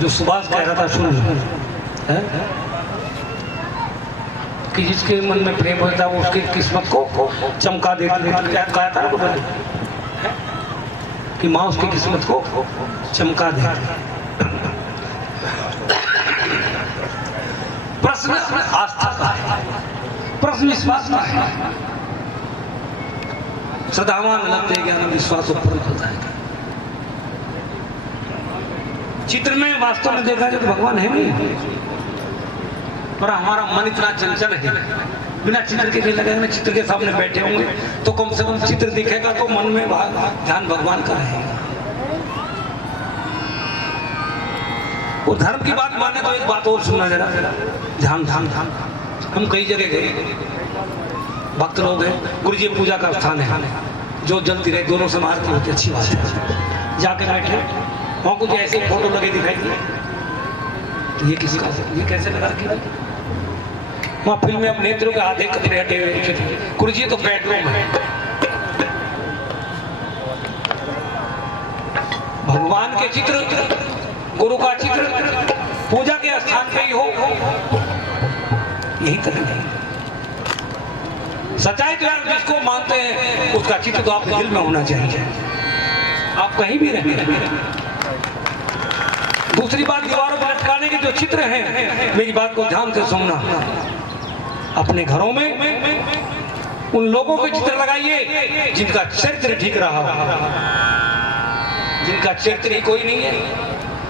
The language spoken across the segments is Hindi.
जो सुभाष कह रहा था सुन है कि जिसके मन में प्रेम होता है वो उसकी किस्मत को चमका देता कहा था ना कि माँ उसकी किस्मत को चमका देती। प्रश्न आस्था का है, प्रश्न विश्वास का है। सदावान लगते ज्ञान विश्वास उपरत होता है। चित्र में वास्तव में देखा जाए तो भगवान है नहीं, पर हमारा मन इतना चंचल है, बिना चित्र के लगे में चित्र के सामने बैठे होंगे तो कम से कम चित्र दिखेगा तो मन में ध्यान भगवान का रहेगा। और धर्म की बात माने तो एक बात और सुनना जरा, ध्यान ध्यान ध्यान। हम कई जगह गए, भक्त लोग हैं, गुरु जी पूजा का स्थान है, जो जलती रहे दोनों से मार की होती, अच्छी बात है। जाके बैठे वहाँ कुछ ऐसे फोटो लगे दिखाई दिए, तो ये किसका, ये कैसे लगा रखी? वहाँ फिल्म में अभिनेत्रियों के आधे कपड़े हटे हुए थे, गुरु जी तो बेडरूम है। भगवान के चित्र, गुरु का चित्र पूजा के स्थान पे ही हो, यही करेंगे। सच्चाई तो यार जिसको मानते हैं उसका चित्र तो आपके दिल में होना चाहिए, आप कहीं भी रहें। दूसरी बात, दीवारों पर लटकाने के जो चित्र हैं, मेरी बात को ध्यान से सुनना। अपने घरों में उन लोगों के चित्र लगाइए जिनका चरित्र ठीक रहा हो, जिनका चरित्र ही कोई नहीं है।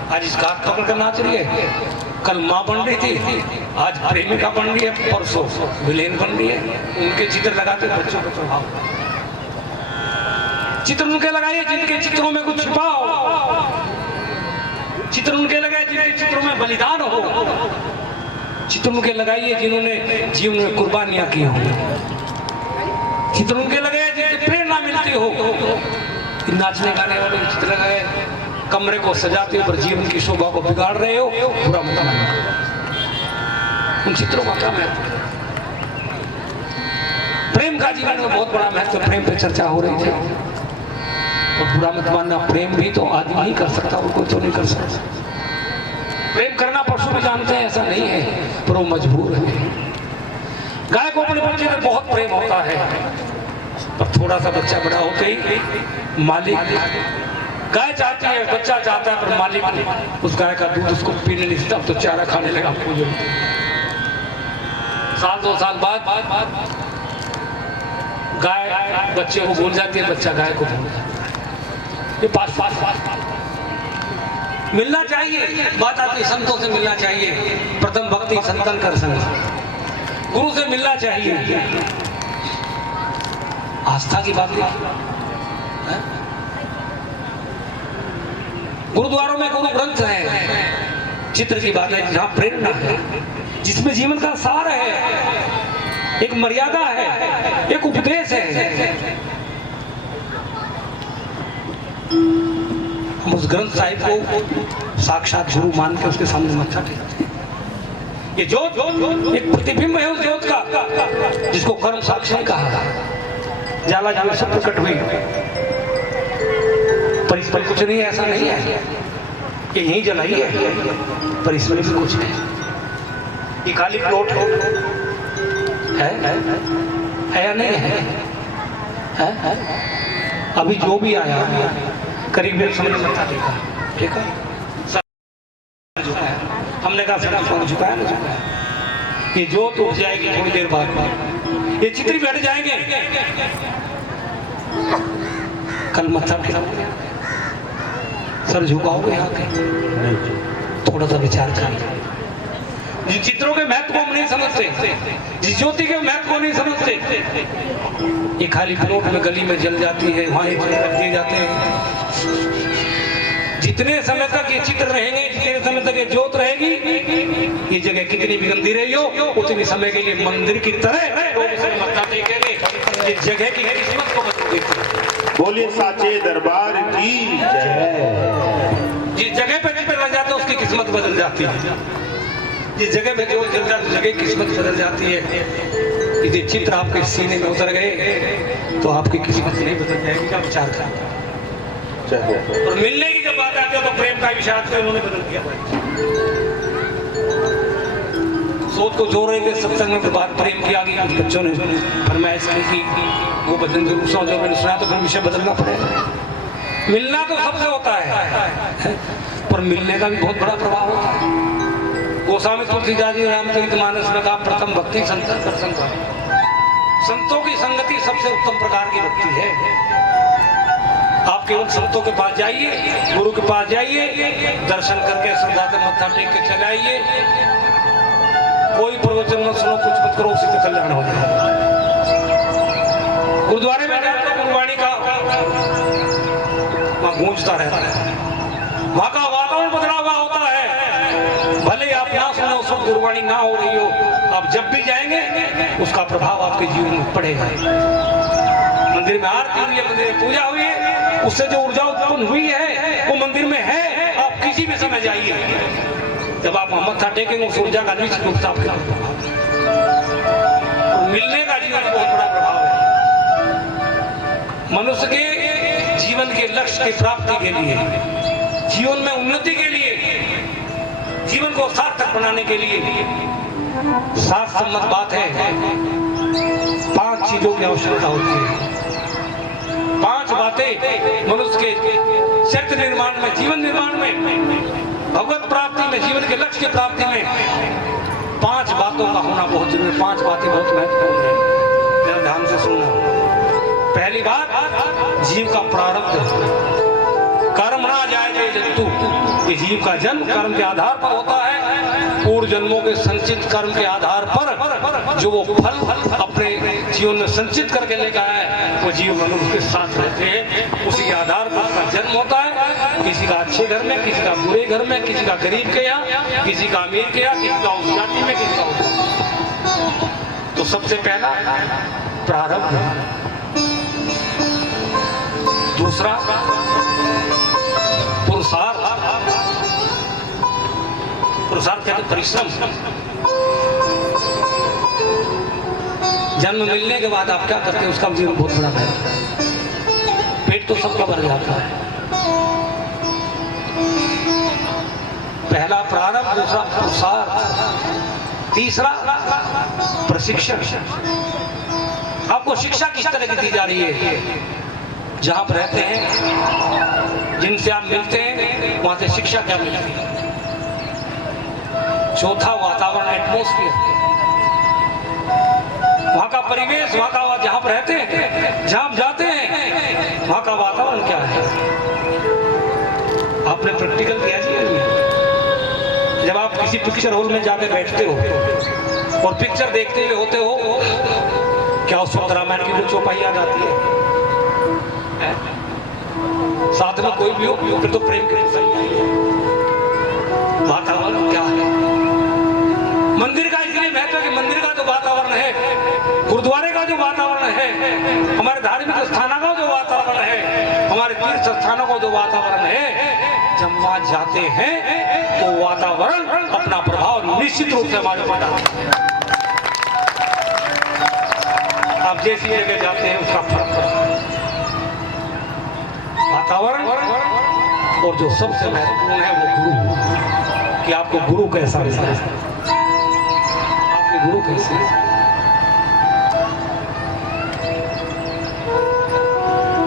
आज इसका खबर का नाच रही है, कल माँ बन रही थी, आज प्रेमिका बन रही है, परसों विलेन बन रही है। उनके चित्र लगाते बच्चों को स्वभाव, चित्र उनके लगाइए जिनके चित्रों में कुछ छिपा हो, चित्र उनके लगाए जिनके चित्रों में बलिदान हो, चित्र उनके लगाइए जिन्होंने जीवन में कुर्बानियां की हो, चित्र उनके लगाए जिनसे प्रेरणा मिलती हो। नाचने गाने वाले चित्र लगाए, कमरे को सजाते पर जीवन की शोभा को बिगाड़ रहे हो, पूरा मत मानना। उन चित्रों का क्या महत्व? प्रेम का जीवन में बहुत बड़ा महत्व, प्रेम पे चर्चा हो रही थी। और बुरा मत मानना, प्रेम भी तो आदमी ही कर सकता, और कोई तो नहीं कर सकता। प्रेम करना पशु भी जानते हैं, ऐसा नहीं है, पर वो मजबूर है। गाय को अपने बच्चे में बहुत प्रेम होता है, पर थोड़ा सा बच्चा बड़ा होते ही मालिक, गाय चाहती है, बच्चा चाहता है, पर मालिक उस गाय का दूध उसको पीने नहीं देता, तो चारा खाने लगा। साल 2 साल बाद गाय बच्चे को भूल जाती है, बच्चा गाय को भूल जाता है। ये पास मिलना चाहिए, बात आती है संतों से मिलना चाहिए। प्रथम भक्ति संतन कर संग, गुरु से मिलना चाहिए। आस्था की बात है, गुरुद्वारों में गुरु ग्रंथ है, चित्र की बात है, जहाँ प्रेरणा है, जिसमें जीवन का सार है, एक मर्यादा है, एक उपदेश है। हम उस ग्रंथ साहिब को साक्षात गुरु मान के उसके सामने मत्था टेकते हैं। ये ज्योत एक प्रतिबिंब है उस ज्योत का, जिसको कर्म साक्षी कहा। जाला जी सब प्रकट हुई, पर इस पर कुछ नहीं, ऐसा नहीं है कि यहीं जलाई है, पर इसमें भी कुछ नहीं। ये खाली प्लॉट है या नहीं है? अभी जो भी आया करीब एक समय मत्था टेका, ठीक है, हमने कहा सर झुकाया ना झुकाया। ये जो तो जाएगी थोड़ी देर बाद, ये चित्र भी हट जाएंगे। कल मत्था टेका, सर झुकाओगे आके? थोड़ा सा विचार करिए। जिन चित्रों के महत्व को हम नहीं समझते, जिस ज्योति के महत्व को नहीं समझते, ये खाली प्लॉट में गली में जल जाती है, वहां रख दिए जाते हैं। जितने समय तक ये चित्र रहेंगे, जितने समय तक ये ज्योत रहेगी, ये जगह कितनी भी गंदी रही हो, उतनी समय के लिए मंदिर की तरह लोग इसे मत्था टेकेंगे, इस जगह की किस्मत को बदल देगी। बोलिए साचे दरबार की जय। जिस जगह पे चित्र लग जाता है उसकी किस्मत बदल जाती है, जिस जगह पे ज्योत जल जाती है जगह की किस्मत बदल जाती है। यदि चित्र आपके सीने में उतर गए तो आपकी किस्मत नहीं बदल जाएगी। क्या विचार करें? जय हो। और मिलने की जब बात आती है तो प्रेम का विषय आते उन्होंने बदल दिया भाई। सोच को जोड़ रहे थे सत्संग में बात प्रेम की आ गई, कुछ बच्चों ने फरमाइश की वो भजन जरूर सुना, जो मैंने सुना तो फिर विषय बदलना पड़ेगा। मिलना तो सबसे होता है पर मिलने का भी बहुत बड़ा प्रभाव होता है। गोस्वामी तुलसीदास जी रामचरितमानस में कहा प्रथम भक्ति संतन सत्संग। संतों की संगति सबसे उत्तम प्रकार की भक्ति है। आप केवल संतों के पास जाइए, गुरु के पास जाइए, दर्शन करके श्रद्धा से मत्था टेक के चले आइए, कोई प्रवचन न सुनो, कुछ मत करो, उसी से कल्याण हो जाए। गुरुद्वारे में जाते तो गुरुवाणी का वहां गूंजता रहता है, वहां का वातावरण बदला हुआ होता है। भले आप ना सुने उस वक्त गुरुवाणी ना हो रही हो, आप जब भी जाएंगे उसका प्रभाव आपके जीवन में पड़ेगा। मंदिर में आरती हुई है, मंदिर में पूजा हुई है, उससे जो ऊर्जा उत्पन्न हुई है वो मंदिर में है। आप किसी भी समय जाइए, जब आप मत्था टेकेंगे उस ऊर्जा का निश्चित रूप से आपके मिलने का जीवन में बहुत बड़ा प्रभाव है। मनुष्य के जीवन के लक्ष्य की प्राप्ति के लिए, जीवन में उन्नति के लिए, जीवन को सार्थक बनाने के लिए शास्त्रसम्मत बात है 5 चीजों की आवश्यकता होती है। 5 बातें मनुष्य के चरित्र निर्माण में, जीवन निर्माण में, भगवत प्राप्ति में, जीवन के लक्ष्य की प्राप्ति में 5 बातों का होना बहुत जरूरी है। 5 बातें बहुत महत्वपूर्ण है, जरा ध्यान से सुनना। पहली बात, जीव का प्रारब्ध। कर्म ना जाए जंतु, ये जीव का जन्म कर्म के आधार पर होता है। पूर्व जन्मों के संचित कर्म के आधार पर जो वो फल अपने जीवन में संचित करके लेकर आए, वो जीव मनुष्य के साथ रहते हैं। उसी के आधार पर उसका जन्म होता है। किसी का अच्छे घर में, किसी का बुरे घर में, किसी का गरीब के यहाँ, किसी का अमीर के यहाँ, किसी का उस जाति में, किसी का उस। तो सबसे पहला प्रारब्ध। दूसरा पुरुषार्थ। पुरुषार्थ कहते परिश्रम। जन्म मिलने के बाद आप क्या करते हैं उसका जीवन बहुत बड़ा है। पेट तो सबका भर जाता है। पहला प्रारब्ध, दूसरा पुरुषार्थ, तीसरा प्रशिक्षण। आपको शिक्षा किस तरह की दी जा रही है? जहां आप रहते हैं, जिनसे आप मिलते हैं, वहां से शिक्षा क्या मिलती है? चौथा वातावरण, एटमोस्फियर, वहां का परिवेश, वहां का जहां पर रहते हैं, जहां आप जाते हैं, वहां का वातावरण क्या है? आपने प्रैक्टिकल किया जी? जब आप किसी पिक्चर हॉल में जाकर बैठते हो और पिक्चर देखते हुए होते हो, क्या उस वक्त रामायण की जो चौपाई याद आती है? साथ में कोई भी हो फिर तो प्रेम के वातावरण क्या है? मंदिर का इसलिए महत्व है कि मंदिर का जो वातावरण है, गुरुद्वारे का जो वातावरण है, हमारे धार्मिक स्थानों का जो वातावरण है, हमारे तीर्थ स्थानों का जो वातावरण है, जब वहां जाते हैं तो वातावरण अपना प्रभाव निश्चित रूप से हमारे ऊपर डालता है। आप जैसी जगह जाते हैं उसका फर्क पड़ता है। वातावरण और जो सबसे महत्वपूर्ण है वो गुरु, कि आपको गुरु कैसा मिलता है, आपके गुरु कैसे।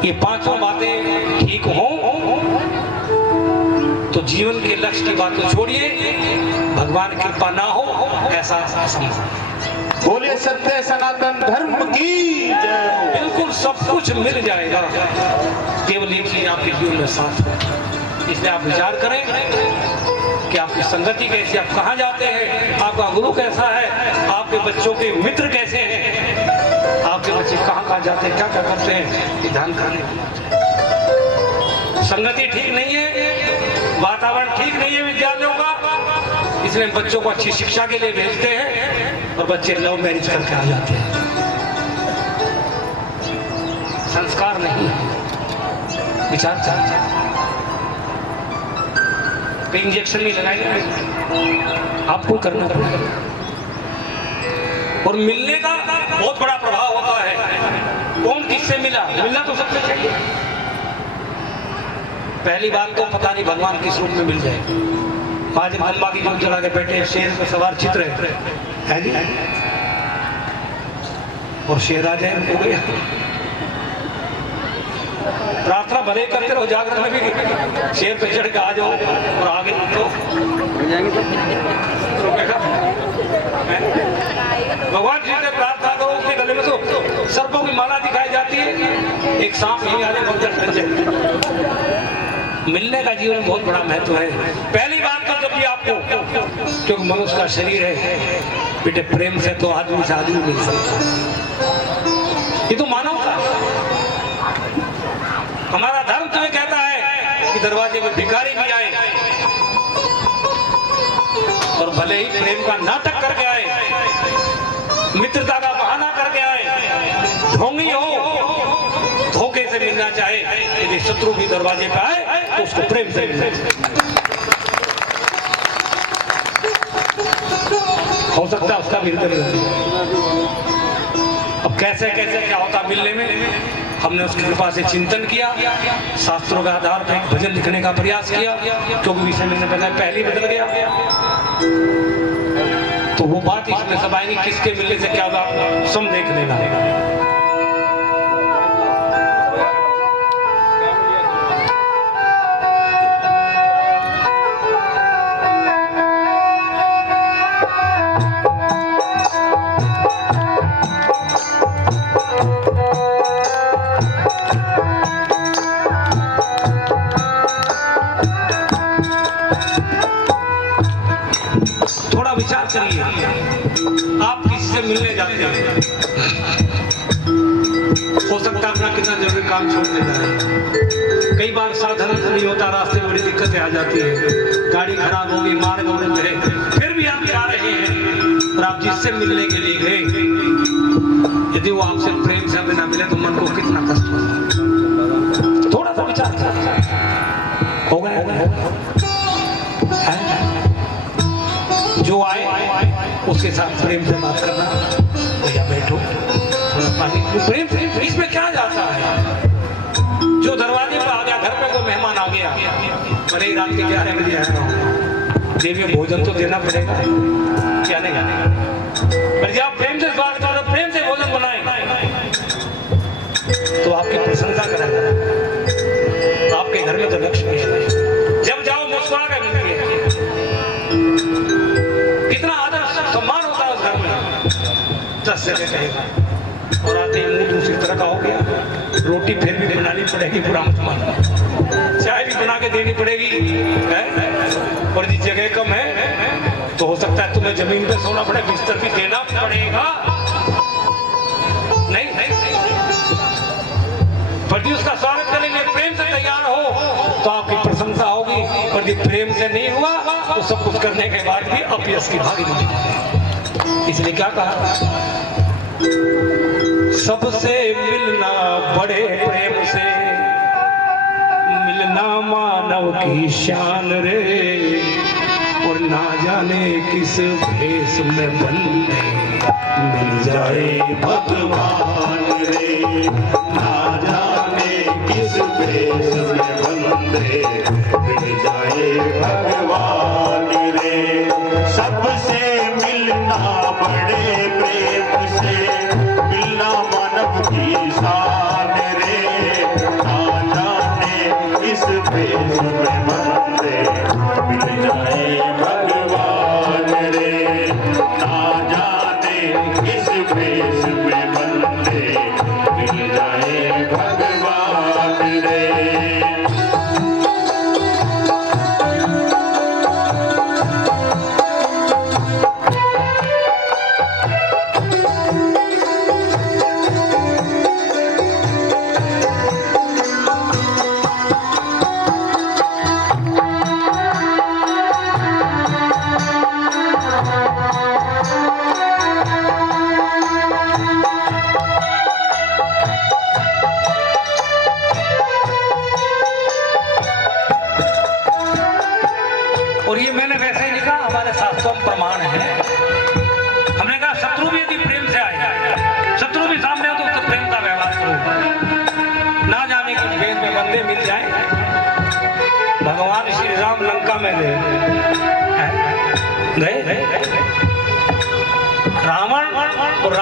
ये 5 बातें ठीक हों तो जीवन के लक्ष्य की बात को छोड़िए, भगवान की कृपा ना हो ऐसा असंभव। बोलिए सत्य सनातन धर्म की जय। बिल्कुल सब कुछ मिल जाएगा, केवल एक चीज आपके जीवन में साथ हो। इसलिए आप विचार करें कि आपकी संगति कैसी, आप कहाँ जाते हैं, आपका गुरु कैसा है, आपके बच्चों के मित्र कैसे हैं, आपके बच्चे कहाँ कहाँ जाते हैं, क्या क्या करते हैं, ये ध्यान करने की बात है। संगति ठीक नहीं है, वातावरण ठीक नहीं है विद्यालयों का, इसलिए बच्चों को अच्छी शिक्षा के लिए भेजते हैं और बच्चे लव मैरिज करके आ जाते हैं। संस्कार नहीं है, विचार चाहिए। इंजेक्शन भी लगाएंगे आपको करना पड़ेगा। और मिलने का बहुत बड़ा प्रभाव होता है। कौन किससे मिला, मिलना तो सबसे चाहिए। पहली बात तो पता नहीं भगवान किस रूप में मिल जाए। आज अम्बा की जोत जला के बैठे शेर पे सवार चित्र है जी, और शेर आ जाए हो गया। प्रार्थना भले करते रहो, जागरण में भी शेर पे चढ़ के आ जाओ और आगे तो भगवान जी से प्रार्थना करो, उसके गले में तो सर्पों की माला दिखाई जाती है, एक सांप यही आ जाए। मिलने का जीवन में बहुत बड़ा महत्व है। पहली बात तो जब भी आपको, क्योंकि मनुष्य का शरीर है बेटे, प्रेम से तो आदमी से आदमी मिल सकता है, ये तो मानवता। हमारा धर्म तुम्हें कहता है कि दरवाजे में भिखारी भी आए और भले ही प्रेम का नाटक करके आए, मित्रता का बहाना करके आए, ढोंगी हो, धोखे से मिलना चाहे, यदि शत्रु भी दरवाजे पे आए तो उसको प्रेम से मिलना चाहिए। हो सकता है उसका भी अब कैसे कैसे क्या होता मिलने में। हमने उसकी कृपा से चिंतन किया, शास्त्रों के आधार पर एक भजन लिखने का प्रयास किया, क्योंकि विषय मैंने बताया पहले बदल गया, तो वो बात इसमें सब आएगी किसके मिलने से क्या होगा, सम देख लेना है। विचार करिए, आप किसी से मिलने जाते हैं, हो सकता है अपना कितना जरूरी काम छोड़ देता है, कई बार साधन नहीं होता, रास्ते में बड़ी दिक्कतें आ जाती है, गाड़ी खराब होगी, मार्ग अवरुद्ध है, फिर भी आप जा रहे हैं और आप जिससे मिलने के लिए गए, यदि वो आपसे प्रेम से बिना मिले तो मन को कितना कष्ट होगा। थोड़ा सा विचार हो गया। जो आए उसके साथ प्रेम से बात करना, भैया बैठो थोड़ा पानी, प्रेम से, इसमें क्या जाता है। जो दरवाजे पर आ गया, घर पे कोई मेहमान आ गया, भले ही रात के 11 बजे आया हो, देवी भोजन तो देना पड़ेगा, क्या नहीं। पर जब आप प्रेम से बात करो, प्रेम से भोजन बनाए तो आपकी प्रशंसा करेगा, आपके घर में तो लक्ष्मी है। जब जाओ मुस्कुरा कर मिलती है, कितना आदर सम्मान होता है उस घर में, 10 से कहेगा, और आते ही मुंह दूसरी तरह का हो गया, रोटी फिर भी बनानी पड़ेगी, बुरा मत मानना, चाय भी बना के देनी पड़ेगी है? और जिस जगह कम है तो हो सकता है तुम्हें जमीन पे सोना पड़े, बिस्तर भी देना पड़ेगा, नहीं पर जी उसका स्वागत करने के लिए प्रेम से तैयार हो तो आपकी प्रशंसा होगी, और यदि प्रेम से नहीं हुआ तो सब कुछ करने के बाद भी अपयश की भागी नहीं। इसलिए क्या कहा, सबसे मिलना बड़े प्रेम से, मिलना मानव की शान रे, और ना जाने किस भेष में बंदे मिल जाए भगवान रे, ना जाने किस भेष में बंदे मिल जाए भगवान रे। सबसे मिलना बड़े प्रेम से, मिलना मानव की शान रे, ना जाने किस भेष में बंदे मिल जाए भगवान रे, ना जाने किस भेष में बंदे मिल जाए भगवान रे।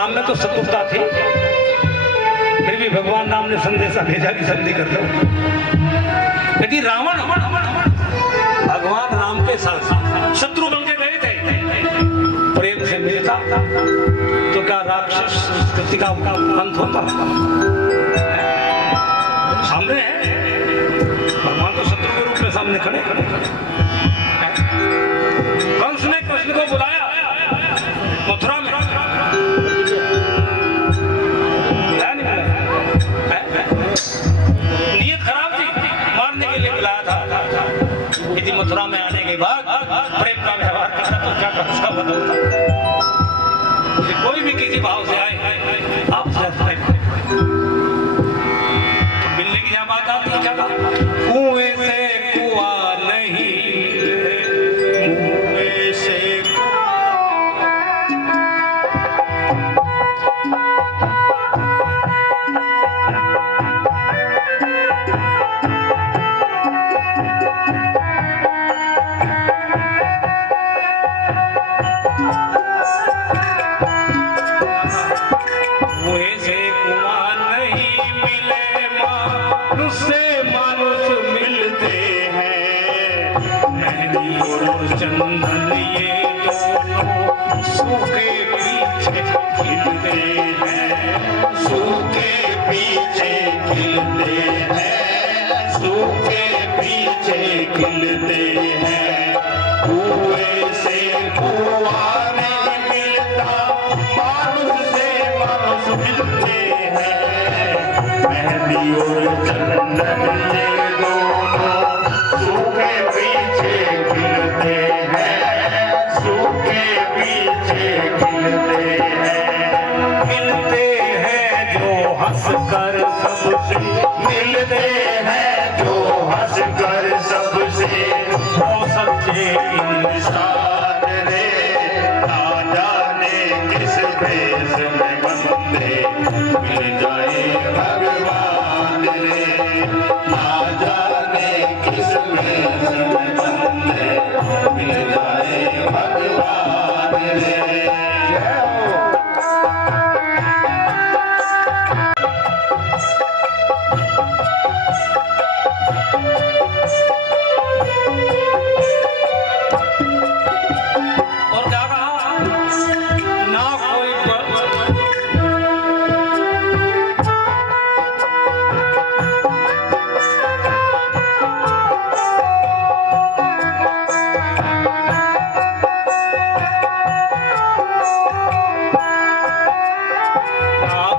राम में तो शत्रुता थी, फिर भी भगवान राम ने संदेशा भेजा कि संधि कर लो। यदि रावण भगवान राम के साथ शत्रु बन के गए थे, प्रेम से मिलता तो क्या राक्षस संस्कृति का अंत होता? सामने है भगवान तो शत्रु के रूप में सामने खड़े। कंस ने कृष्ण को बुलाया मथुरा में, नीयत खराब थी, मारने के लिए बुलाया था। यदि मथुरा में आने के बाद प्रेम का व्यवहार करता तो क्या उसका बदलता? कोई भी किसी भाव से आए आपसे मिलने की बात आती है, क्या कहा? कुएं से कुआं नहीं, कुएं से चंदन ये दोनों सूखे पीछे खिलते हैं, सूखे पीछे खिलते हैं, सूखे पीछे खिलते हैं। कुएं से कुआं नहीं मिलता, मानुष से मानुष मिलते हैं। मेहंदी और चंदन ये दोनों सूखे पीछे खिलते हैं, सूखे पीछे खिलते हैं। मिलते हैं जो हंसकर सबसे, मिलते हैं जो हंसकर सबसे, वो सच्चे इंसान रे। ना जाने किस देश में बंदे मिल जाए भगवान रे, ना जाने किस देश में बंदे मिल जाए भगवान रे। और क्या कहा? ना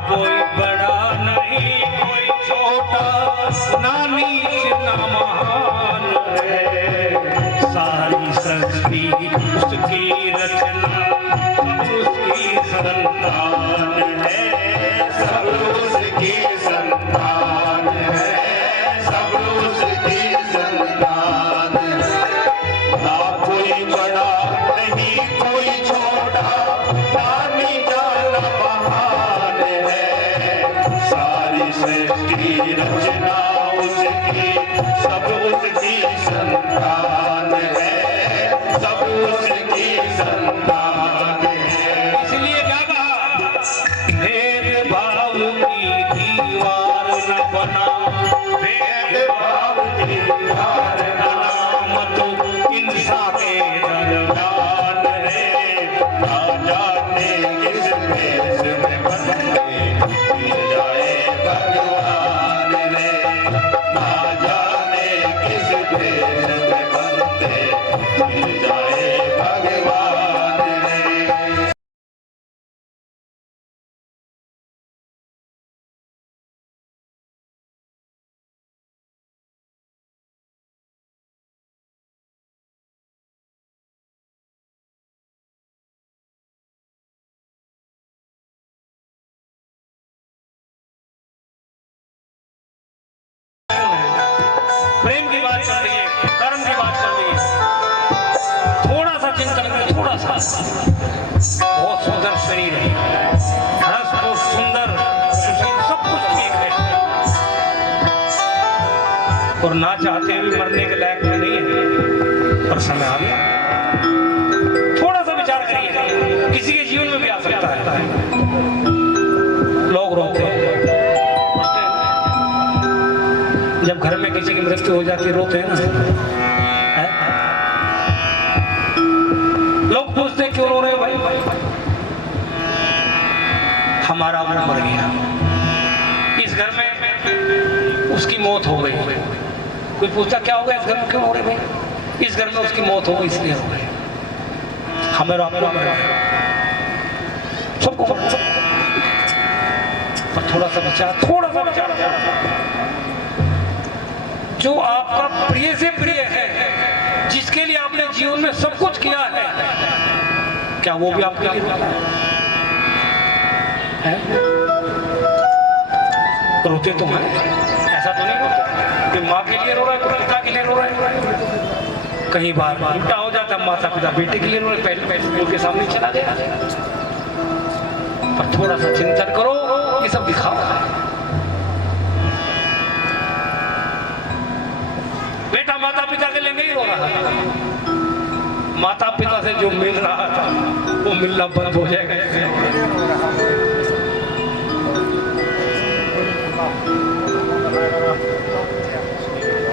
कोई बड़ा नहीं, कोई छोटा, ना नीच ना महान है। सारी सृष्टि उसकी रचना, उसकी संतान है, सब उसकी संतान है, सब उसकी संतान है। ना कोई बड़ा नहीं, कोई छोटा, ना नीचा ना महान है। सारी सृष्टि रचना उसकी, सब उसकी संतान है, सब उसकी संतान है। इसलिए क्या कहा? भेदभाव की दीवार न बना, भेदभाव की दीवार न बना, मत इंसान के दरमियान है। ना जाने किस देश में बंदे मिल जाए भगवान रे, ना जाने किस देश में बंदे मिल जाए भगवान रे। प्रेम की बात चल रही है, कर्म की बात चल रही है। थोड़ा सा चिंतन करें, थोड़ा सा। बहुत सुंदर शरीर है, रस बहुत सुंदर, सुशील, सब कुछ ठीक है, और ना चाहते हुए मरने के लायक में नहीं है, पर समय आ गया। थोड़ा सा विचार करिए, किसी के जीवन में भी आ सकता है। किसी की मृत्यु हो जाती रोते हैं ना, है? लोग पूछते क्यों रो रहे भाई? हमारा वो मर गया, इस घर में उसकी मौत हो गई। कोई पूछता क्या हो गया इस घर में, क्यों हो रहे भाई? इस घर में उसकी मौत हो गई इसलिए हो गई। हमें आपको मर गया, सबको पर थोड़ा सा बचा, जो आपका प्रिय से प्रिय है, जिसके लिए आपने जीवन में सब कुछ किया है, क्या वो भी आपके लिए है? रोते तो हैं, ऐसा तो नहीं रोते कि माँ के लिए रो रहा है, कोई पिता के लिए रो रहा है। कहीं बार उल्टा हो जाता है, माता पिता बेटे के लिए रो रहे, पहले उनके सामने चला गया। पर थोड़ा सा चिंतन करो, ये सब दिखावा है। बेटा माता पिता के लिए नहीं रो रहा है, माता पिता से जो मिल रहा था वो मिलना बंद हो जाएगा।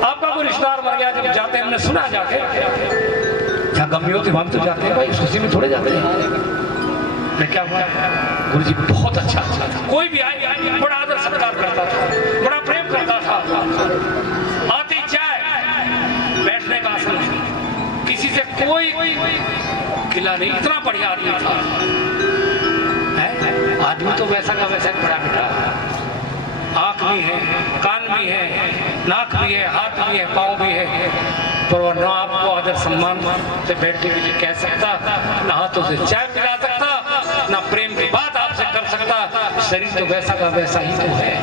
आपका कोई रिश्तेदार मर गया, जब जाते हमने सुना जाके, जहाँ गमी होती वहां तो जाते हैं भाई, खुशी में थोड़े जाते हैं। लेकिन क्या हुआ, गुरु जी बहुत अच्छा था, कोई भी आए बड़ा आदर सत्कार करता था, बड़ा प्रेम करता था। आती चाय, बैठने का आसन, किसी से कोई गिला नहीं, इतना बढ़िया आदमी था। आदमी तो वैसा का वैसा बड़ा बेटा, आंख भी है, कान भी है, नाक भी है, हाथ भी है, पाँव भी है, पर वो ना आपको आदर सम्मान से बैठने के लिए कह सकता, ना हाथों से चाय पिला सकता, ना प्रेम की बात आपसे कर सकता। शरीर तो वैसा का वैसा ही तो है।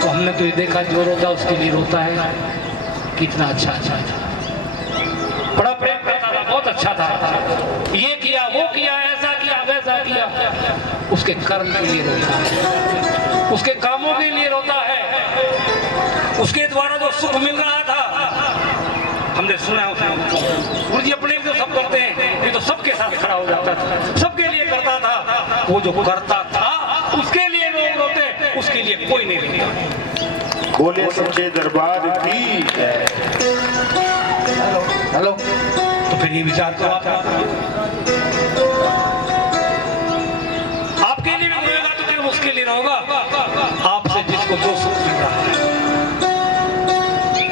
तो हमने तो ये देखा, जो रोता उसके लिए रोता है। कितना अच्छा था, बड़ा प्रेम करता था, बहुत अच्छा था। ये किया, वो किया, ऐसा किया, वैसा किया, उसके कर्म के लिए रोता है, उसके कामों के लिए रोता है, उसके द्वारा जो सुख मिल रहा था। हमने सुना है गुरु जी अपने जो सब करते हैं, ये तो सबके साथ खड़ा हो जाता था, सबके लिए करता था। वो जो करता था उसके लिए लोग रोते, उसके लिए कोई नहीं रोता। बोले सच्चे दरबार की। हेलो, तो फिर ये विचार तो आपके लिए भी रोएगा, तो फिर उसके लिए होगा। आपसे जिसको जो सुख मिल रहा है,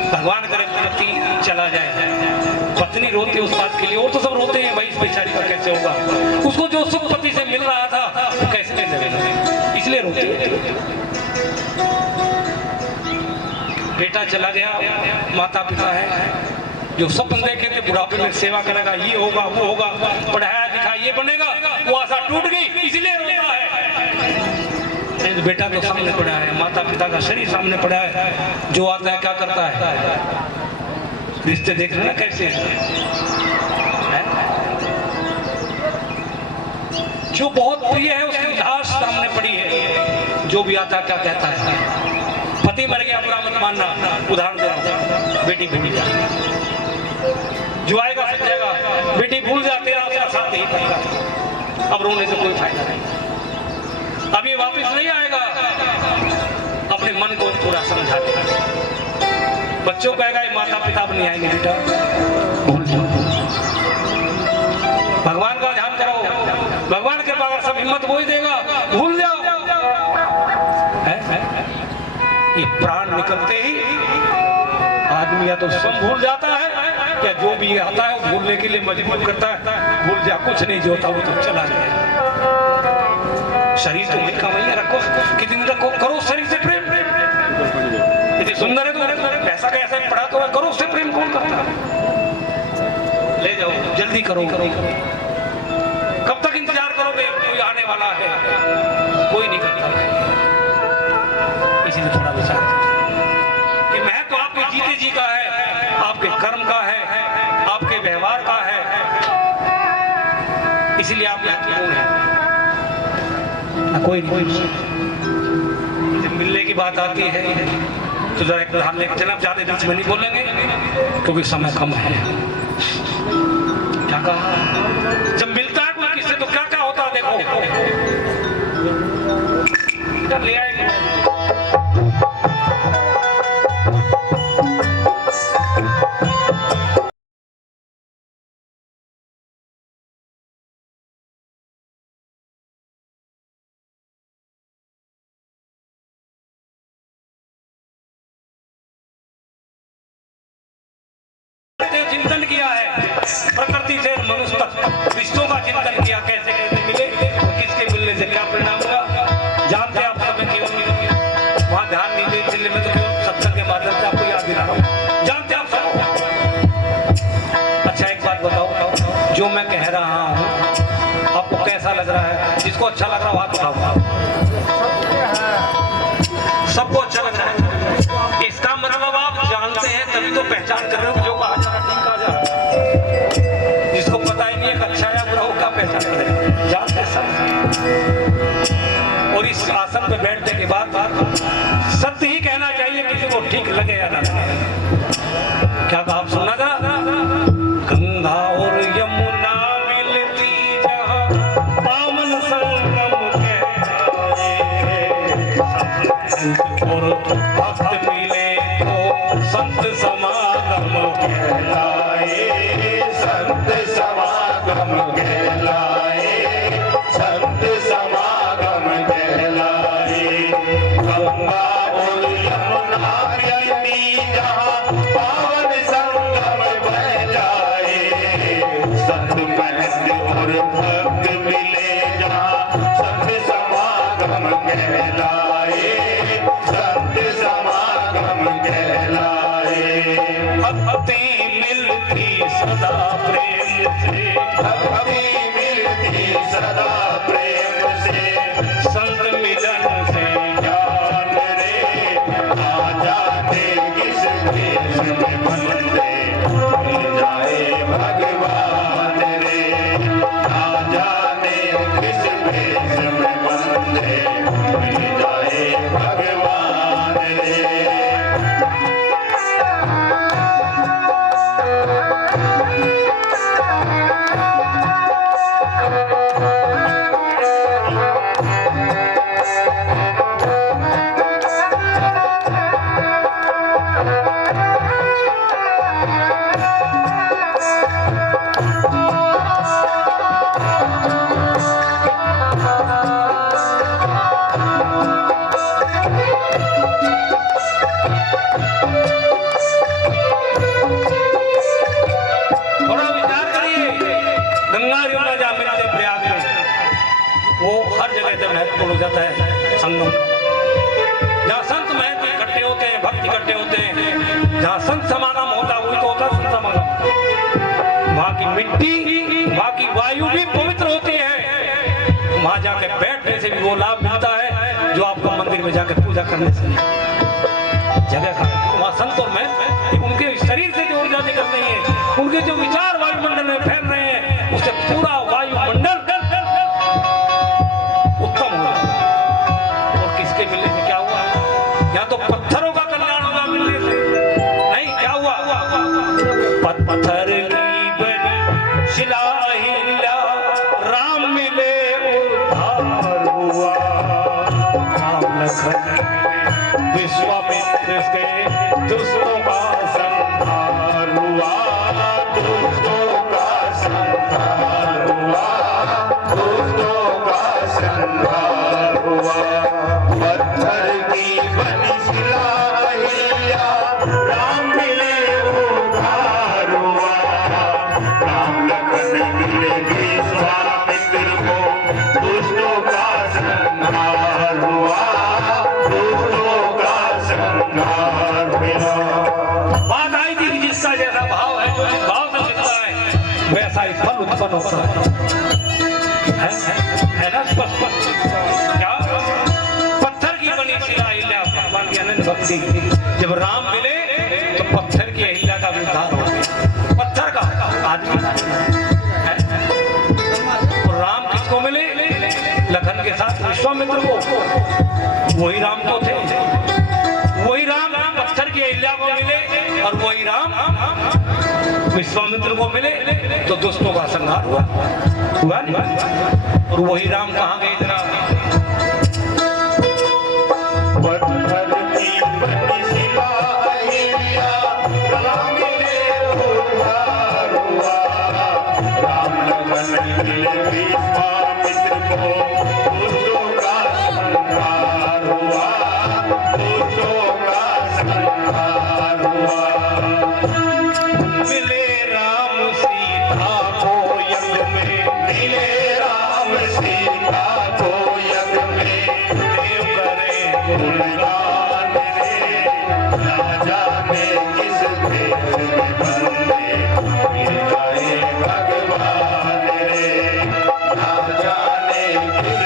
भगवान करे पति चला जाए, पत्नी रोती उस बात के लिए, और तो सब रोते हैं भाई, इस बेचारी का कैसे होगा। उसको जो सुख पति से मिल रहा था वो कैसे मिलेगा, इसलिए रोते हैं। बेटा चला गया, माता पिता है, जो स्वप्न देखे थे बुढ़ापे में सेवा करेगा, ये होगा, वो होगा, पढ़ाया लिखा ये बनेगा, वो आशा टूट गई, इसलिए रोता है। बेटा तो सामने पड़ा है, माता पिता का शरीर सामने पड़ा है, जो आता है क्या करता है, रिश्ते देख रहे हैं कैसे है? जो बहुत प्रिय है उसकी लाश सामने पड़ी है, जो भी आता है क्या कहता है, पति मर गया बुरा मत मानना, उदाहरण दे रहा हूं, बेटी भूल जा, जो आएगा सब जाएगा, बेटी भूल जा, तेरा उसका साथ नहीं पड़ेगा, अब रोने से कोई फायदा नहीं, अब ये वापस नहीं आएगा। अपने मन को थोड़ा समझा दे, बच्चों को कहेगा ये माता पिता अब नहीं आएंगे बेटा, भूल जाओ, भगवान का ध्यान करो, भगवान के पास सब हिम्मत वो ही देगा, भूल जाओ। ये प्राण निकलते ही आदमी या तो स्वयं भूल जाता है, या जो भी आता है वो भूलने के लिए मजबूर करता है, भूल जा, कुछ नहीं जो होता वो तो चला जाए। शरीर तो मिलका वही रखो, कितनी रखो, करो शरीर से प्रेम, यदि सुंदर है तो ऐसा कैसा पढ़ा तो करो, उससे प्रेम कौन करता है? ले जाओ, जल्दी करो, कब तक इंतजार करोगे, कोई आने वाला है, कोई नहीं करता। इसीलिए थोड़ा विचार कि मैं तो आपके जीते जी का है, आपके कर्म का है, आपके व्यवहार का है, इसीलिए आप महत्वपूर्ण है, कोई नहीं। जब मिलने की बात आती है तो जरा एक ध्यान लेकर चलना, ज्यादा बीच में नहीं बोलेंगे क्योंकि समय कम है। क्या कहा, जब मिलता है कोई किससे तो क्या क्या होता है, देखो ले आएंगे जिसको अच्छा लग रहा हो हाथ उठाओ। सबको अच्छा लग रहा है, इसका मतलब आप जानते हैं तभी तो पहचान कर रहे हो जो कहा जा रहा ठीक कहा जा रहा। जिसको पता ही नहीं है अच्छा या बुरा हो क्या पहचान करें, जानते सब। और इस आसन पे बैठने के बाद सत्य ही कहना चाहिए, किसी को ठीक लगे या ना लगे। क्या कहा आप सुनना था? गंगा और यमुना मिलती जहाँ पावन संगम और भक्त मिले तो संत समागम कहलाए, संत समागम कहलाए, संत समागम कहलाए। गंगा और यमुना मिलती जहाँ पावन संगम बह जाए, संत महंत और भक्त मिले जहाँ संत समागम कहलाए, संत समागम कहलाए। भक्ति मिलती सदा प्रेम से, भक्ति मिलती सदा प्रेम से, संत मिलन से ज्ञान रे आ जाते किस देश में बंदे, मिल जाए भगवान रे। आ जाने किस देश में बंदे, मिल जाए भगवान रे। थोड़ा विचार करिए, गंगा यमुना जहाँ मिलते प्रयाग में, वो हर जगह से महत्वपूर्ण हो जाता है संगम। जहाँ संत महंत इकट्ठे होते हैं, भक्त इकट्ठे होते हैं, जहाँ संत समागम होता है वही तो होता है संत समागम। वहाँ की मिट्टी, वहाँ की वायु भी पवित्र होती है। वहाँ जाके बैठने से भी वो लाभ मिलता है जो आपको मंदिर में जाकर पूजा करने से जगह का। वहाँ संत और महंत उनके शरीर से जो ऊर्जा निकल रही है, उनके जो विचार वायुमंडल में फैल रहे हैं, उससे पूरा वायुमंडल उत्तम हो जाता है। और किसके मिलने से क्या हुआ? या तो पत्थरों का कल्याण होगा मिलने से, नहीं क्या हुआ? पत्थर की बनी शिला अहिल्या, राम मिले उद्धार हुआ। राम लखन विश्वामित्र से दुष्टों का संहार हुआ, दुष्टों का संहार हुआ, दुष्टों का संहार हुआ। पत्थर की बनी शिला अहिल्या, राम मिले उद्धार हुआ। राम लखन मिले विश्वामित्र को, दुष्टों का संहार हुआ, दुष्टों का संहार हुआ। बात आई थी कि जिसका जैसा भाव है, जो जिस भाव से मिलता है वैसा ही फल उत्पन्न होता है ना? स्पष्ट क्या? पत्थर की बनी शिला अहिल्या, भगवान की अनंत भक्ति। जब राम मिले तो पत्थर की अहिल्या का उद्धार हो गया। पत्थर का आदमी है। और राम किसको मिले? लखन के साथ विश्वामित्र को। वही राम तो थे, वही राम पत्थर की अहिल्या को मिले, और वही राम विश्वामित्र को मिले तो दुष्टों का संहार हुआ नहीं? और वही राम कहाँ गए जरा? पत्थर की बनी शिला अहिल्या, राम मिले उद्धार हुआ। राम लखन मिले विश्वामित्र को, दुष्टों का संहार हुआ, दुष्टों का संहार हुआ। मिले राम सीता को यज्ञ में, मिले राम सीता को यज्ञ में, देव करे गुणगान रे। ना जाने किस देश में बंदे, मिल जाए भगवान रे। ना जाने किस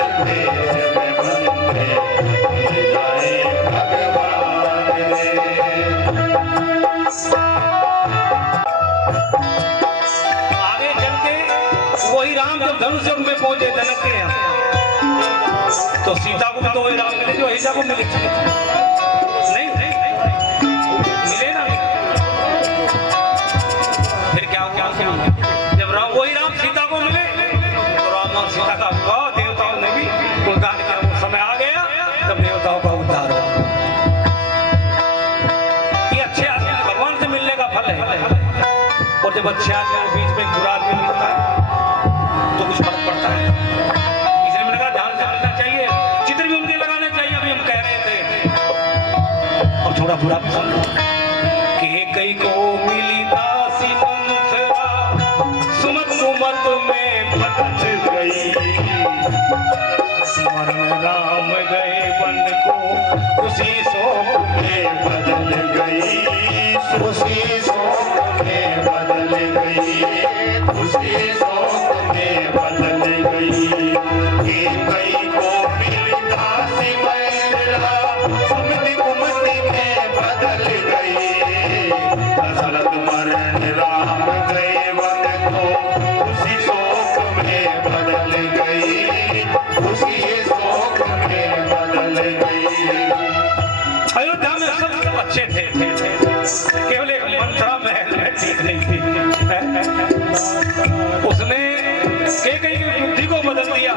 तो सीता को भी तो वही राम मिले जो अहिल्या को मिले। नहीं मिले ना। फिर क्या हुआ? जब वही राम सीता को मिले तो राम और सीता का विवाह देवताओं ने भी उद्धार किया। वो समय आ गया तब देवताओं का उद्धार हुआ। ये अच्छे आदमी भगवान से मिलने का फल है। और जब अच्छे आदमी के बीच में बुरा आदमी मिलता है तो कुछ फर्क पड़ता है। इसलिए मैंने कहा ध्यान से मिलना चाहिए, चित्र भी उनके लगाने चाहिए। अभी हम कह रहे थे और थोड़ा बुरा कि कई को मिली दासी मंथरा सुमत सुमत में बदल गई। मरण राम गए वन को उसी शोक में बदल गई। उसी शोक में बदल गई, उसी शोक में बदल गई। कई को मिली दासी मंथरा सुमति कुमति में बदल गई। दशरथ मरण राम गए वन को उसी शोक में बदल गई, उसी शोक में बदल गई। अयोध्या में सब अच्छे थे, केवल एक मंथरा महल में ठीक नहीं थी। उसने कैकेयी की बुद्धि को बदल दिया।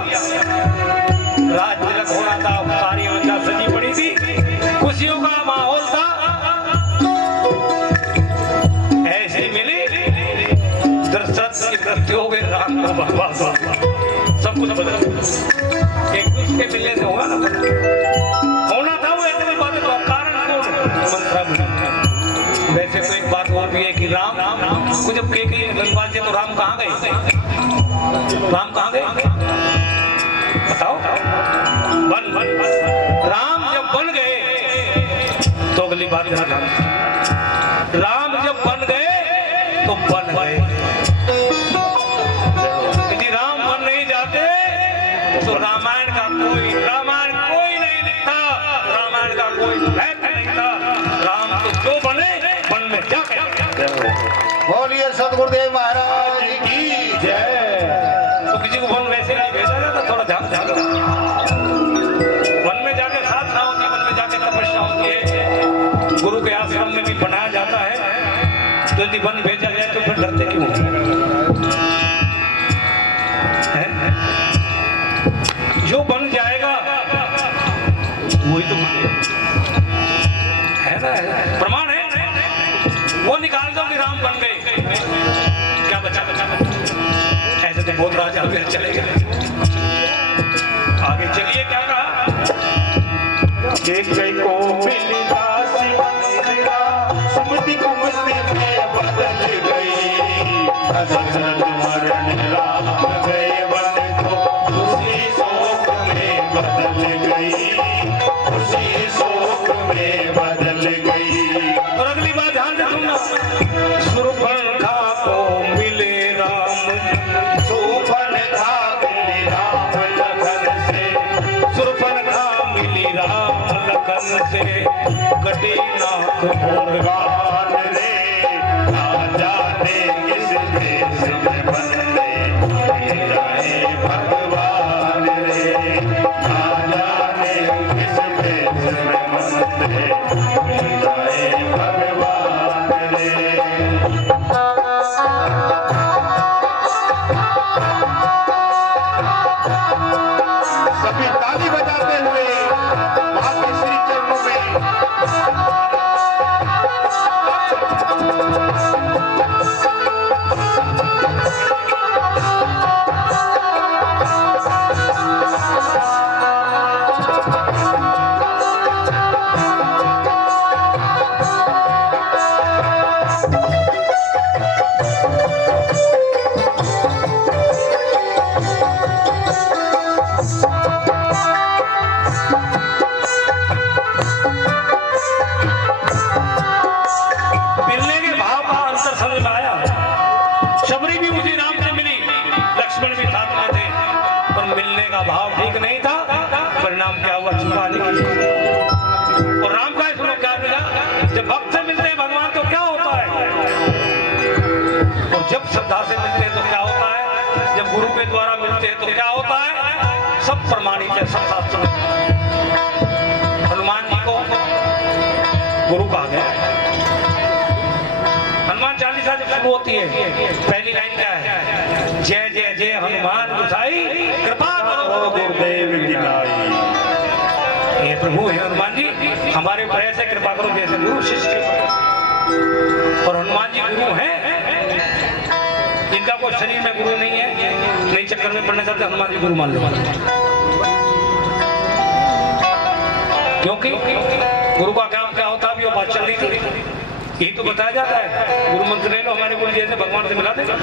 राज तिलक होना था, सारी अयोध्या सजी पड़ी थी, खुशियों का माहौल था। ऐसे मिली दशरथ की मृत्यु हो गई, राम को बर्बाद हुआ, सब कुछ बदल गया। एक दूसरे मिलने से होगा ना, होना था वो ऐसे बात का कारण कौन? मंथरा मिला। वैसे तो एक बात और भी है कि राम को जब कैकेयी बनवा दिया तो राम कहाँ गए? राम कहाँ गए बताओ? राम जब बन गए तो अगली बात ध्यान, राम जब बन गए तो बन गए। यदि राम बन नहीं जाते तो रामायण कोई नहीं लिखता, रामायण का कोई महत्व नहीं था। राम तो जो बने वन में जाके। बोलिए सदगुरुदेव महाराज की जय। तो किसी को वन वैसे नहीं भेजा जाता, थोड़ा ध्यान दो। वन में जाके साधना होती है, वन में जाके तपस्या होती है, गुरु के आश्रम में भी बनाया जाता है। तो यदि वन भेजा जाए तो फिर डरते क्यों है? जो बन जाएगा वही तो है ना, प्रमाण है। वो निकाल दो कि राम बन गए, क्या बचा? ऐसे तो बहुत राजा फिर चले गए। आगे चलिए क्या कहा? कई को मिली दासी मंथरा सुमति कुमति में बदल गई। दशरथ मरण राम गए वन को उसी शोक में बदल गई, उसी शोक में बदल गई। और अगली बात ध्यान से सुनना। सुरपनखा को मिले राम, सुपनखा मिली राम लखन से, सुरपनखा मिली राम लखन से, कटे नाथ भगवान रे ना जाने किस देश में बंदे जाए भगवान रे, ना जाने किस देश में बंदे जाए भगवान रे। सभी ताली बजाते हुए मां के श्री चरणों में भाव ठीक नहीं था, परिणाम क्या हुआ? छुपाने की। और राम का इसमें क्या मिला? जब भक्त से मिलते हैं भगवान तो क्या होता है, और जब श्रद्धा से मिलते हैं तो क्या होता है, जब गुरु के द्वारा मिलते हैं तो क्या होता है? सब प्रमाणित है, सब शास्त्रों में। हनुमान जी को गुरु कहा गया है। हनुमान चालीसा जब शुरू होती है, पहली लाइन क्या है? जय जय जय हनुमान गोसाई, कृपा करो गुरुदेव की नाई। ये प्रभु है हनुमान जी, हमारे ऊपर ऐसे कृपा करो जैसे गुरु शिष्य। और हनुमान जी गुरु हैं, जिनका कोई शरीर में गुरु नहीं है, नहीं चक्कर में पड़ना चाहते, हनुमान जी गुरु मान लो। क्योंकि गुरु का काम क्या होता है, अभी वो बात चल रही थी, यही तो बताया जाता है। गुरु मंत्र ले लो, हमारे गुरु जैसे भगवान से मिला देगा।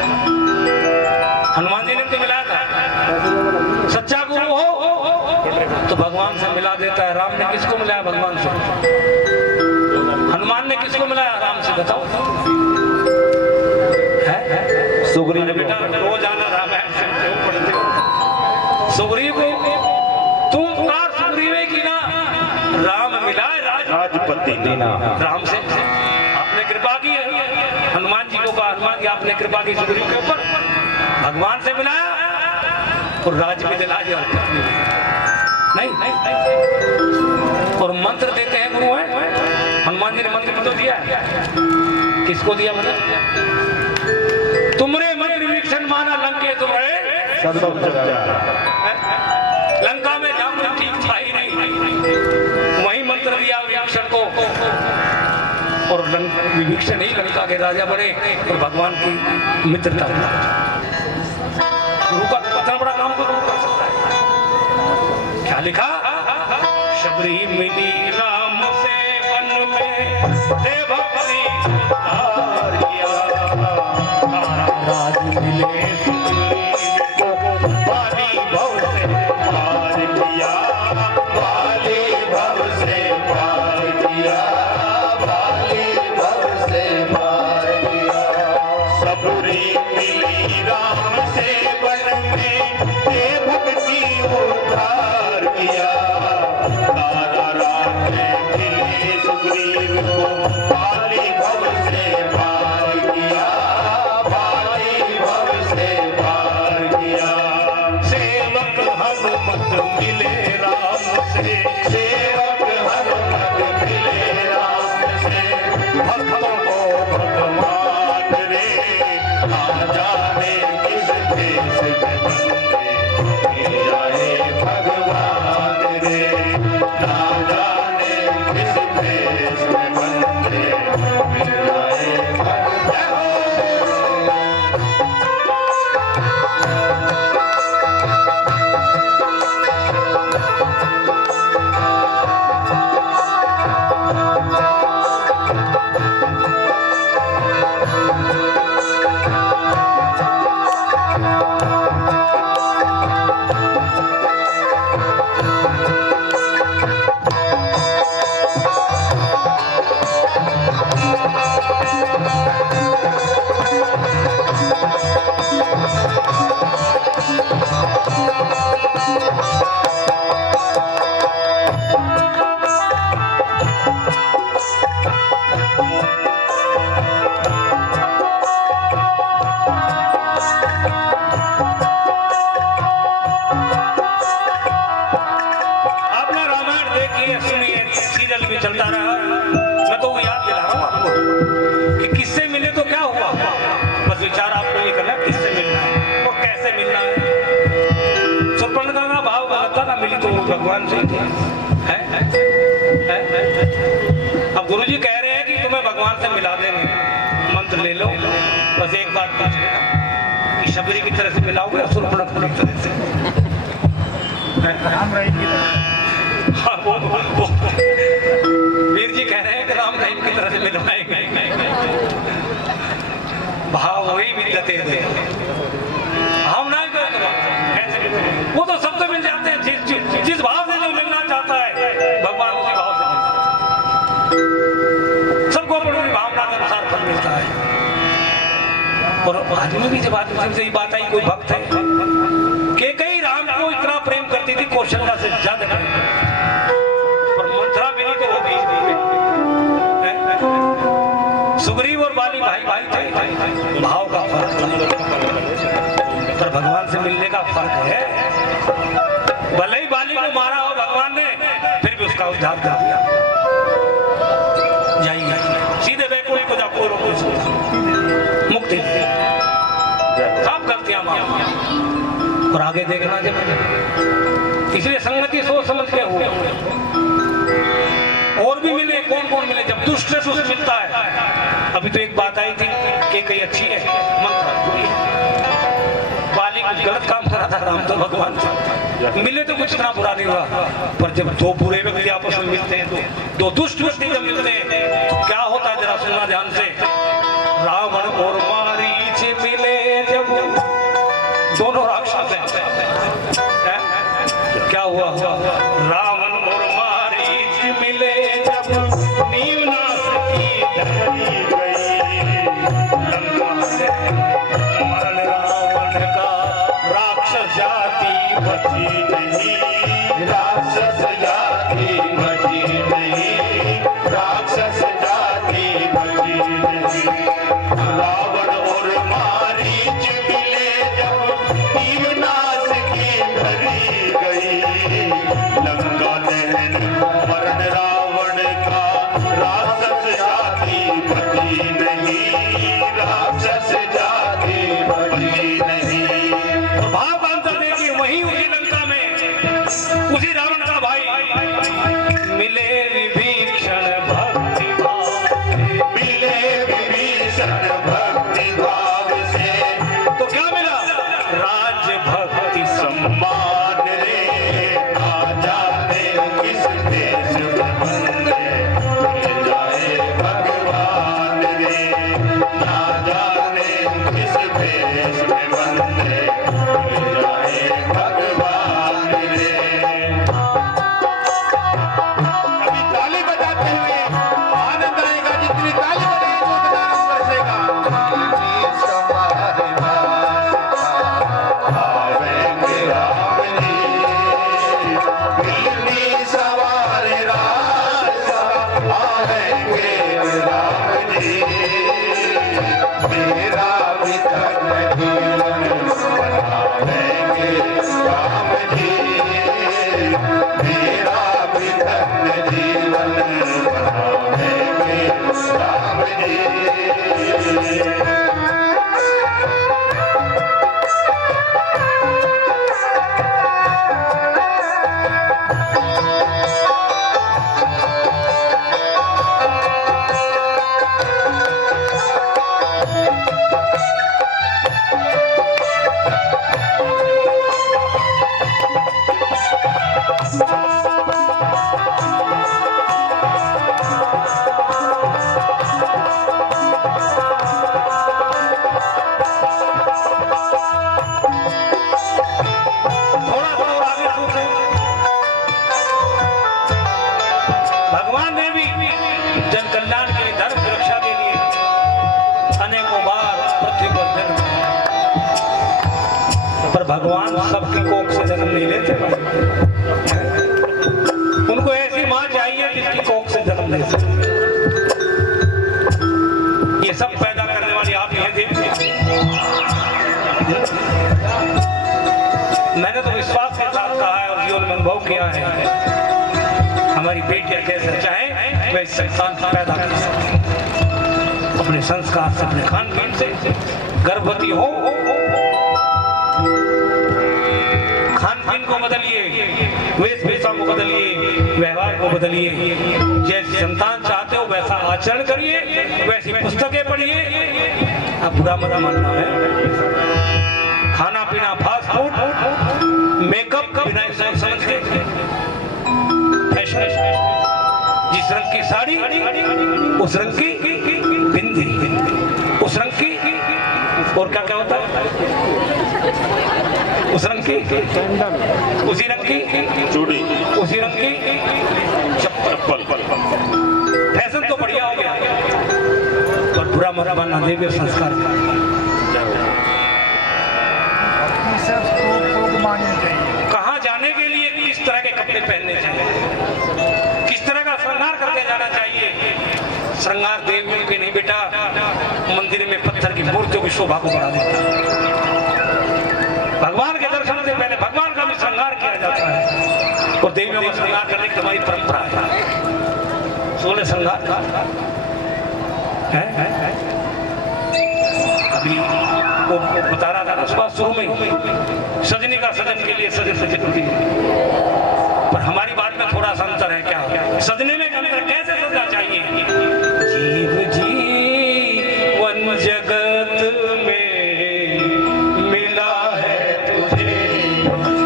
हनुमान जी ने तो मिलाया था। सच्चा गुरु हो तो भगवान से मिला देता है। राम ने किसको मिलाया? भगवान से। हनुमान ने किसको मिलाया? राम से। बताओ है? सुग्रीव। बेटा रोज आना रामायण से पढ़ते हो। सुग्रीव को तुम पुकार सुग्रीव की ना, राम मिलाए राजपति दीना। राम से आपने कृपा की है। हनुमान जी को कहा, हनुमान जी आपने कृपा की सुग्रीव के ऊपर, भगवान से मिलाया और राज भी दिला दिया। नहीं, और मंत्र देते हैं गुरु है। हनुमान जी ने मंत्र तो दिया है, किसको दिया? मतलब तुमरे मंत्र विभीषण माना लंके तुम्हारे लंका में जाना ठीक था ही नहीं, वही मंत्र दिया विभीषण को, और विभीषण ही लंका के राजा बने और भगवान की मित्रता। गुरु का इतना बड़ा काम तो गुरु कर सकता है। क्या लिखा? शबरी मिली राम से वन में, देव भक्ति उतार किया, राज मिले सुग्रीव को, बाली भव से पार किया, बाली भव से पार किया, बाली भव से पार किया। सबरी मिली राम से वन में, देव भक्ति उद्धार किया, तारा रात में खिले सुग्रीव को, बाली भव से पार किया, बाली भव से पार किया। सेवक हनुमत मिले राम से, सेवक हनुमत मिले राम से, भक्तों को भगवान रे, ना जाने किस देश में बंदे, मिल जाए भगवान रे, ना जाने किस देश में बंदे, मिल जाए भगवान। आपने रामायण देखिए, सुनिए, सीरियल भी चलता रहा। मैं तो वो याद दिला रहा हूँ आपको कि किससे मिले तो क्या हुआ। बस विचार आपको ये करना है किससे मिलना है और कैसे मिलना है। सुपर्णखा का भाव था ना, मिली तो भगवान से थी। अब गुरुजी कह रहे हैं कि तुम्हें भगवान से मिला देंगे, मंत्र ले लो। बस एक बात पूछ लेना कि शबरी की तरह से मिलाओगे, सुपर्णखा की तरह से। हाँ, वो वीर जी कह रहे हैं कि राम रहीम की तरह से मिलवाएंगे। भाव वही मिलते थे, हम नहीं करते। वो तो सबसे मिल जाते हैं, जिस भाव से जो मिलना चाहता है भगवान उसी भाव से मिलता है। सबको अपनी भावना के अनुसार फल मिलता है। और आदमी भी जब आदमी से बात आई, कोई भक्त है कि कई राम को इतना प्रेम करती थी कौशल्या से ज्यादा, और मंथरा मिली तो वो भी सुग्रीव और बाली भाई भाई थे, भाव का फर्क था। पर भगवान से मिलने का फर्क है। सिद्धार्थ कर दिया, जाइए सीधे वैकुंठ को जाओ, मुक्ति सब गलतियां माफ और आगे देखना जब। इसलिए संगति सोच समझ के हो। और भी मिले, कौन कौन मिले, जब दुष्ट से दुष्ट मिलता है। अभी तो एक बात आई थी कि कई अच्छी है, मन खराब हुई है, बाली कुछ गलत काम करा था, राम तो भगवान था, मिले तो कुछ इतना बुरा नहीं हुआ। पर जब दो बुरे व्यक्ति आपस में मिलते हैं, दो दुष्ट व्यक्ति जब मिलते हैं तो क्या होता है, जरा सुनना ध्यान से। रावण और मारीच मिले जब, दोनों राक्षस हैं, क्या हुआ, रावण और मारीच मिले जब, नीवनाश की धरी गई, लंका से मरण रावण का, राक्षस जाति बची नहीं, राक्षस जाति बची नहीं, राक्षस जाति बची नहीं। रावण और मारीच मिले जब, नीवनाश की धरी गई, लंका दहन मरण रावण का, राक्षस जाति बची नहीं, राक्षस जाति बची नहीं। भाव अंतर देखिए, वहीं उसी लंका में उसी रावण का भाई मिले विभीषण भक्ति भाव, मिले विभीषण भक्ति भाव से, तो क्या मिला, राज भक्ति सम्मान रे, ना जाने किस देश में बंदे, मिल जाए भगवान रे, ना जाने किस देश में बंदे, मिल जाए भगवान रे। अभी ताली बजाते हुए आनंद आएगा, जितनी ताली बजेगी उतना आनंद बरसेगा। आवेंगे राम जी, दिल्ली सवार राजा, आवेंगे राम जी, मेरा विधन जीवन बनावेंगे राम जी, मेरा विधन जीवन बनावेंगे राम जी। थोड़ा सा और आगे सोचे, भगवान ने भी जन कल्याण के लिए, धर्म की रक्षा के लिए अनेकों बार पृथ्वी पर जन्म लिया। पर भगवान सबकी कोख से जन्म नहीं लेते भाई, उनको ऐसी मां चाहिए जिसकी कोख से जन्म ले सके। ये सब पैदा करने वाली आप ही हैं देवी। मैंने तो विश्वास के साथ कहा है और जीवन में अनुभव किया है, हमारी बेटियां जैसे चाहे वैसे संतान पैदा कर सकती, अपने संस्कार से, अपने खान पीन से। गर्भवती हो, खान पीन को बदलिए, वेशभूषा को बदलिए, व्यवहार को बदलिए, जैसी संतान चाहते हो वैसा आचरण करिए, वैसी पुस्तकें पढ़िए। अब बुरा मत मानना है, खाना पीना फास्ट फूड, मेकअप बिना समझ के, फैशन, जिस रंग की साड़ी उस रंग की बिंदी, उस रंग की, और क्या क्या होता है, उस रंग की उसी रंग की चूड़ी, उसी रंग की चप्पल। फैशन तो बढ़िया हो गया, पर बुरा मत मानना, देवी संस्कार कहाँ जाने के लिए किस तरह के कपड़े पहनने चाहिए, किस तरह का श्रृंगार करके जाना चाहिए। श्रृंगार देवियों के नहीं बेटा, मंदिर में पत्थर की मूर्तियों की शोभा को बढ़ा देता है। भगवान के दर्शन से पहले भगवान का भी श्रृंगार किया जाता है। और देवियों का श्रृंगार करने की हमारी परंपरा है। 16 श्रृंगार है। अभी वो बता रहा था ना सुबह शुरू में सजनी का सजन के लिए सजे होती है, पर हमारी बात में थोड़ा सा अंतर है। क्या सजने में अंतर कैसे सजना चाहिए? जीव जीवन जगत में मिला है तुझे,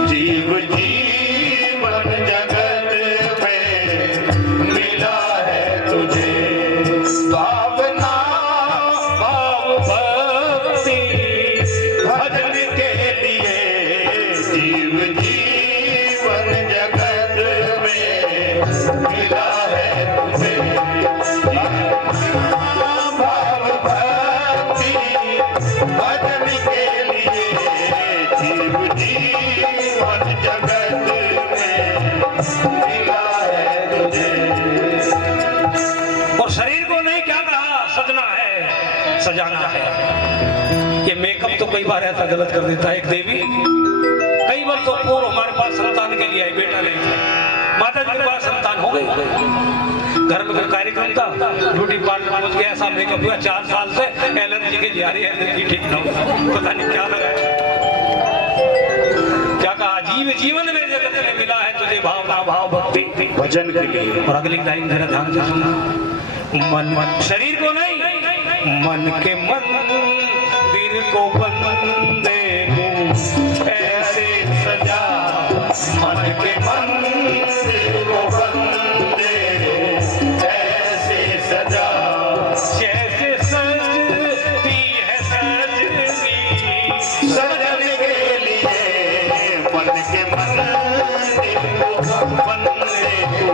जीव जीवन जगत में मिला है तुझे, भावना भाव भक्ति भजन के लिए, जीव जीवन जगत में मिला है तुझे, भाव भक्ति भजन के लिए, जीव जीवन जगत में मिला है तुझे। और शरीर को नहीं क्या कहा सजना है, सजाना है। ये मेकअप तो कई बार ऐसा गलत कर देता है। एक देवी कई वर्षों पूर्व हमारे पास संतान के लिए आई, बेटा नहीं था, माता जी के पास संतान हो गई। घर में कोई कार्यक्रम था, ब्यूटी पार्लर पहुंच गया, ऐसा मेकअप हुआ 4 साल से एलर्जी के लिए आ रही है, एलर्जी ठीक ना हो, पता नहीं क्या लगा है। क्या कहा? जीव जीवन में जगत में मिला है तुझे, भावना भाव भक्ति भजन के लिए। और अगली लाइन जरा ध्यान से सुनना। मन शरीर को नहीं, मन के मंदिर को बंदे को ऐसे सजा, मन के मंदिर को बंदे ऐसे सजा, जैसे सजती है सजनी सजन के लिए, मन के मंदिर को बंदे तू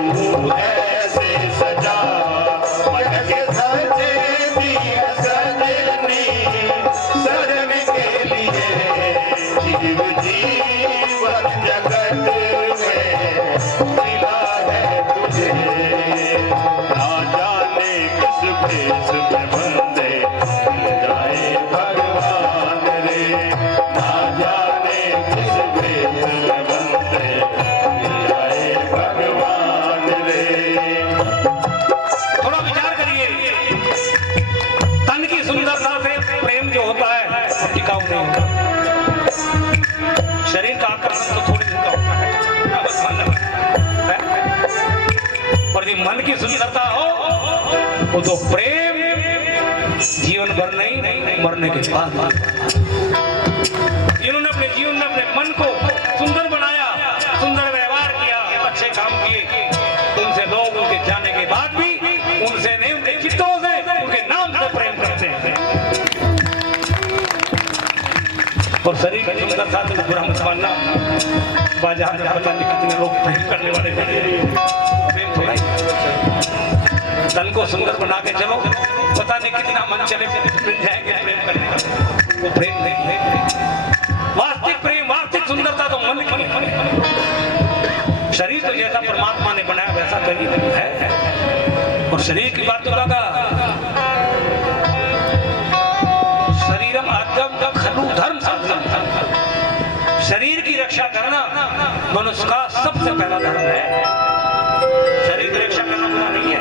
ऐसे सजा, मन के सजती है सजनी सजन के लिए, जीव जीवन जगत में मिला है तुझे, ना जाने किस भेष में बंदे मिल जाए भगवान रे, ना जाने किस भेष में बंदे मिल जाए भगवान रे। थोड़ा विचार करिए। तन की सुंदरता से प्रेम जो होता है वो टिकाऊ नहीं होता। शरीर का आकर्षण तो थोड़ी दिन का होता है, और यदि मन की सुंदरता हो वो तो प्रेम जीवन भर नहीं, मरने के बाद। जिन्होंने अपने जीवन में अपने मन को सुंदर बनाया, सुंदर व्यवहार किया, अच्छे काम किए, उनसे लोग उनके जाने के बाद भी उनसे नहीं, उनके चित्तों से, उनके नाम से प्रेम करते हैं। और शरीर की सुंदरता से बुरा मत मानना। बाजार में पता नहीं कितने लोग प्रेम करने वाले हैं, प्रेम थोड़ा ही। तन को सुंदर बना के चलो, पता नहीं कितना मन चले मिल जाएंगे प्रेम करने का, वो प्रेम नहीं है। वास्तविक प्रेम, वास्तविक सुंदरता तो मन की है। शरीर तो जैसा परमात्मा ने बनाया वैसा कहीं है। और शरीर की बात तो लगा, शरीरम आद्यम खलु धर्म साधनम। शरीर की रक्षा करना मनुष्य का सबसे पहला धर्म है। शरीर की रक्षा करना बुरा नहीं है।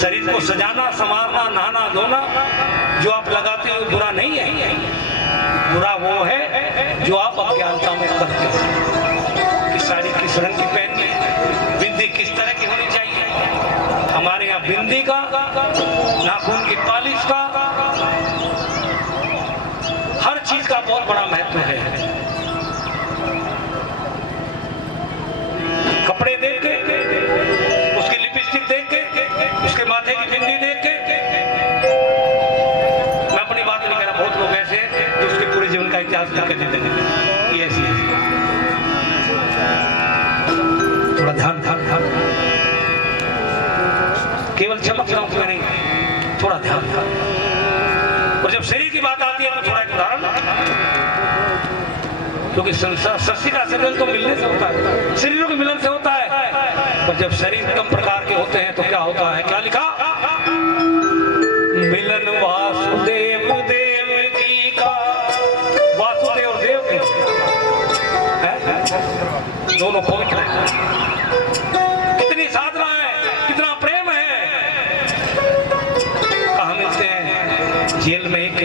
शरीर को सजाना, संवारना, नहाना धोना जो आप लगाते हो बुरा नहीं है। बुरा वो है जो आप अज्ञानता में करते हो। कि साड़ी किस रंग की पहननी है, बिंदी किस तरह की होनी चाहिए। हमारे यहाँ बिंदी का, नाखून की पालिश का, हर चीज का बहुत बड़ा महत्व है। कपड़े देख के, उसकी लिपस्टिक देख के, उसके माथे की बिंदी देख के, मैं अपनी बात नहीं कह रहा, बहुत लोग ऐसे हैं जो उसके पूरे जीवन का इतिहास लिख के देते हैं। ये ऐसी है। थोड़ा ध्यान ध्यान ध्यान, केवल चमक रहा हूं मैं नहीं, थोड़ा ध्यान ध्यान। और जब शरीर की बात आती है तो थोड़ा एक उदाहरण, क्योंकि सृष्टि का सृजन तो मिलने से होता है, शरीरों के मिलन से होता है। पर जब शरीर कम प्रकार के होते हैं तो क्या होता है? क्या लिखा? मिलन वासुदेव देव की का, वासुदेव देव की दोनों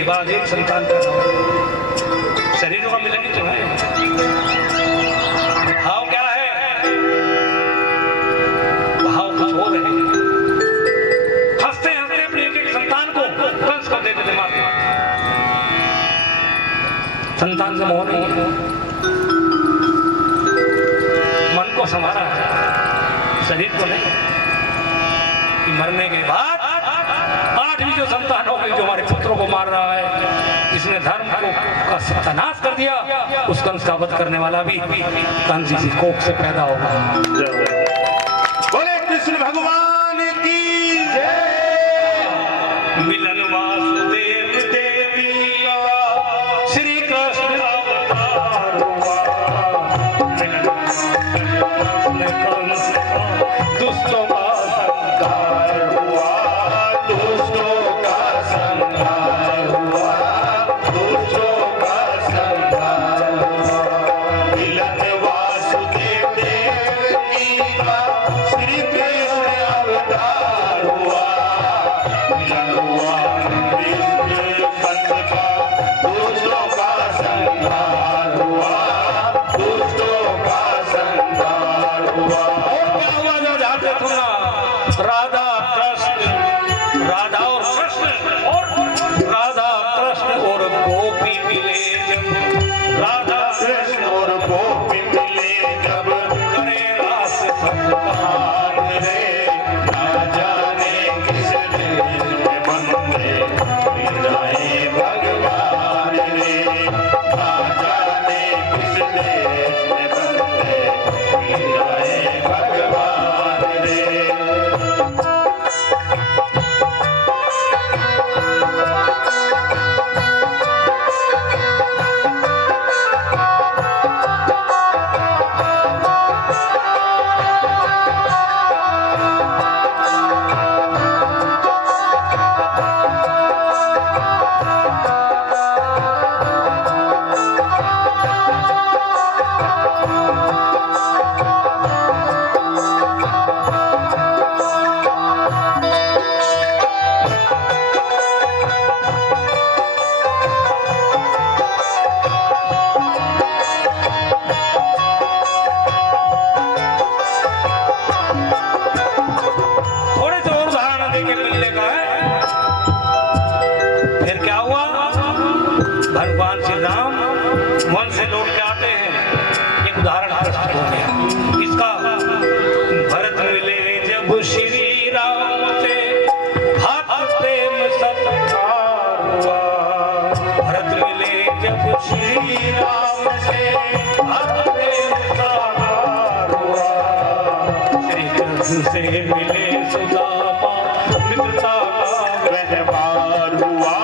बाद एक संतान पैदा हो। शरीरों का मिलन ही तो है। भाव क्या है? भाव कुछ और है। हंसते हंसते अपने एक एक संतान को कंस कर देते थे मारते। संतान से मोह नहीं है, मन को संभाला है, शरीर को नहीं। कि मरने के बाद 8वीं जो संतान हो गई, जो हमारे पुत्रों को मार रहा है, जिसने धर्म को का सत्यानाश कर दिया, उस कंस का वध करने वाला भी कंस इसी कोख से पैदा होगा। बोले कृष्ण भगवान की जय। मिलन वासुदेव देवी का श्री कृष्ण अवतार हुआ। मिलन कंस दुष्टों का संहार हुआ, दुष्टों का संहार हुआ, दुष्टों का संहार हुआ। मिलन वासुदेव देवकी का श्री कृष्ण अवतार हुआ। मिलन हुआ कृष्ण कंस का, दुष्टों का संहार हुआ, दुष्टों का संहार हुआ। क्या हुआ जो जाते सुना? राधा कृष्ण, राधा और कृष्ण और गोपी मिले जब, राधा कृष्ण और गोपी मिले जब, करे रास संहार रे ना जाने किस देश में बंदे जाए भगवान रे, ना जाने किस देश में बंदे जाए भगवान रे। थोड़े से और उदाहरण देके मिलने का है। फिर क्या हुआ? भगवान श्री राम वन से लौट के आते हैं, एक उदाहरण प्रस्तुत हो गया इसका। भरत मिले जब श्री राम से, भक्त प्रेम सत्कार हुआ। भरत मिले जब श्री राम से, भक्त प्रेम सत्कार हुआ। श्री कृष्ण से मिले सुदामा, मित्रता का व्यवहार हुआ,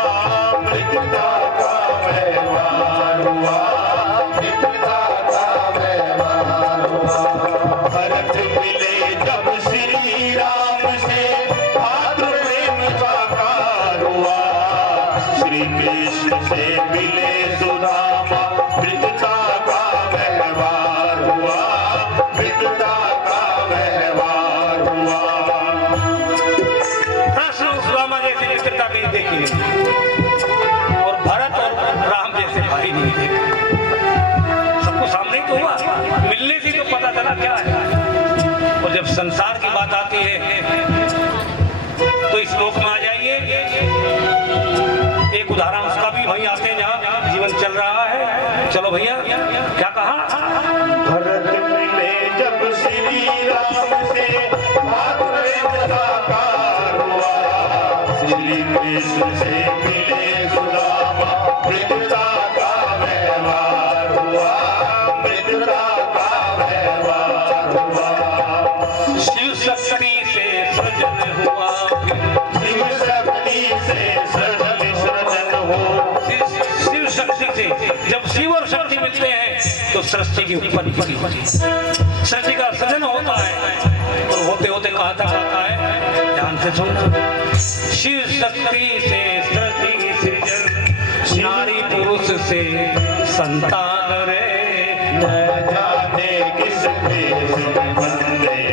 मित्रता का व्यवहार हुआ, मित्रता का व्यवहार हुआ। भरत मिले जब श्री राम से, भातृ प्रेम साकार हुआ। श्री कृष्ण से मिले सुदामा, मित्रता का व्यवहार हुआ, मित्रता का व्यवहार हुआ। कृष्ण सुदामा जैसी मित्रता नहीं देखी और भरत और राम जैसे भाई नहीं देखे। सबको सामने ही तो हुआ, मिलने से तो पता चला क्या है। और जब संसार की बात आती है तो इस लोक में आ जाइए। एक उदाहरण उसका भी वहीं आते हैं जहाँ जीवन चल रहा है। चलो भैया, क्या कहा? भरत मिले जब श्री राम से, भातृ प्रेम साकार हुआ। श्री कृष्ण से मिले सुदामा, मित्रता का व्यवहार हुआ, मित्रता का व्यवहार हुआ। शिव शक्ति से सृजन हुआ। शिव शक्ति से सृजन हो। शिव शक्ति से जब शिव और शक्ति मिलते हैं तो सृष्टि की उत्पत्ति होती है, सृष्टि का सृजन होता है। और होते होते कहा तक आता है, ध्यान से सुनना। शिव शक्ति से सृष्टि सृजन, नारी पुरुष से संतान रे। न जाने किस देश में बंदे जाए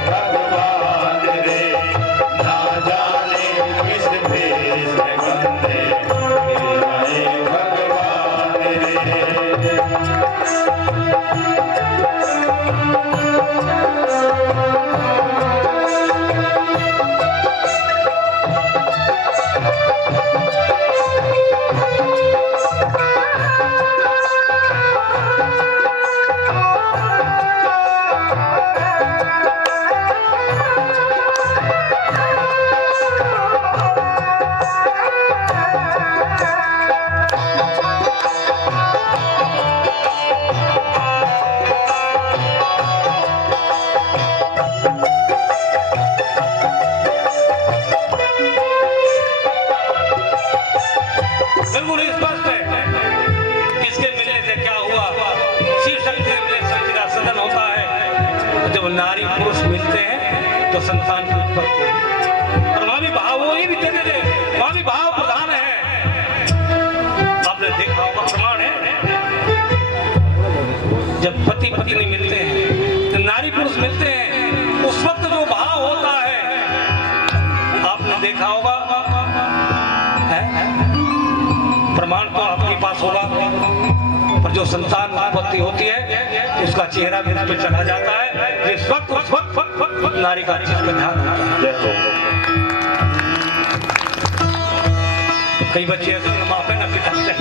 भगवान रे, न जाने किस देश में बंदे जब नारी पुरुष मिलते हैं तो संतान की उत्पत्ति होती है। और वहां भी भाव वही भी देते थे, वहां भी भाव प्रधान है। आपने देखा होगा, प्रमाण है, जब पति पत्नी मिलते हैं तो नारी पुरुष मिलते हैं, उस वक्त जो भाव होता है आपने देखा होगा, प्रमाण तो आपके पास होगा, पर जो संतान उत्पत्ति होती है तो उसका चेहरा भी उस पर चढ़ा जाता है। इस वक्त उस वक्त नारी का चीज का ध्यान होता है। कई बच्चे ऐसे माँ पे ना पिता पे,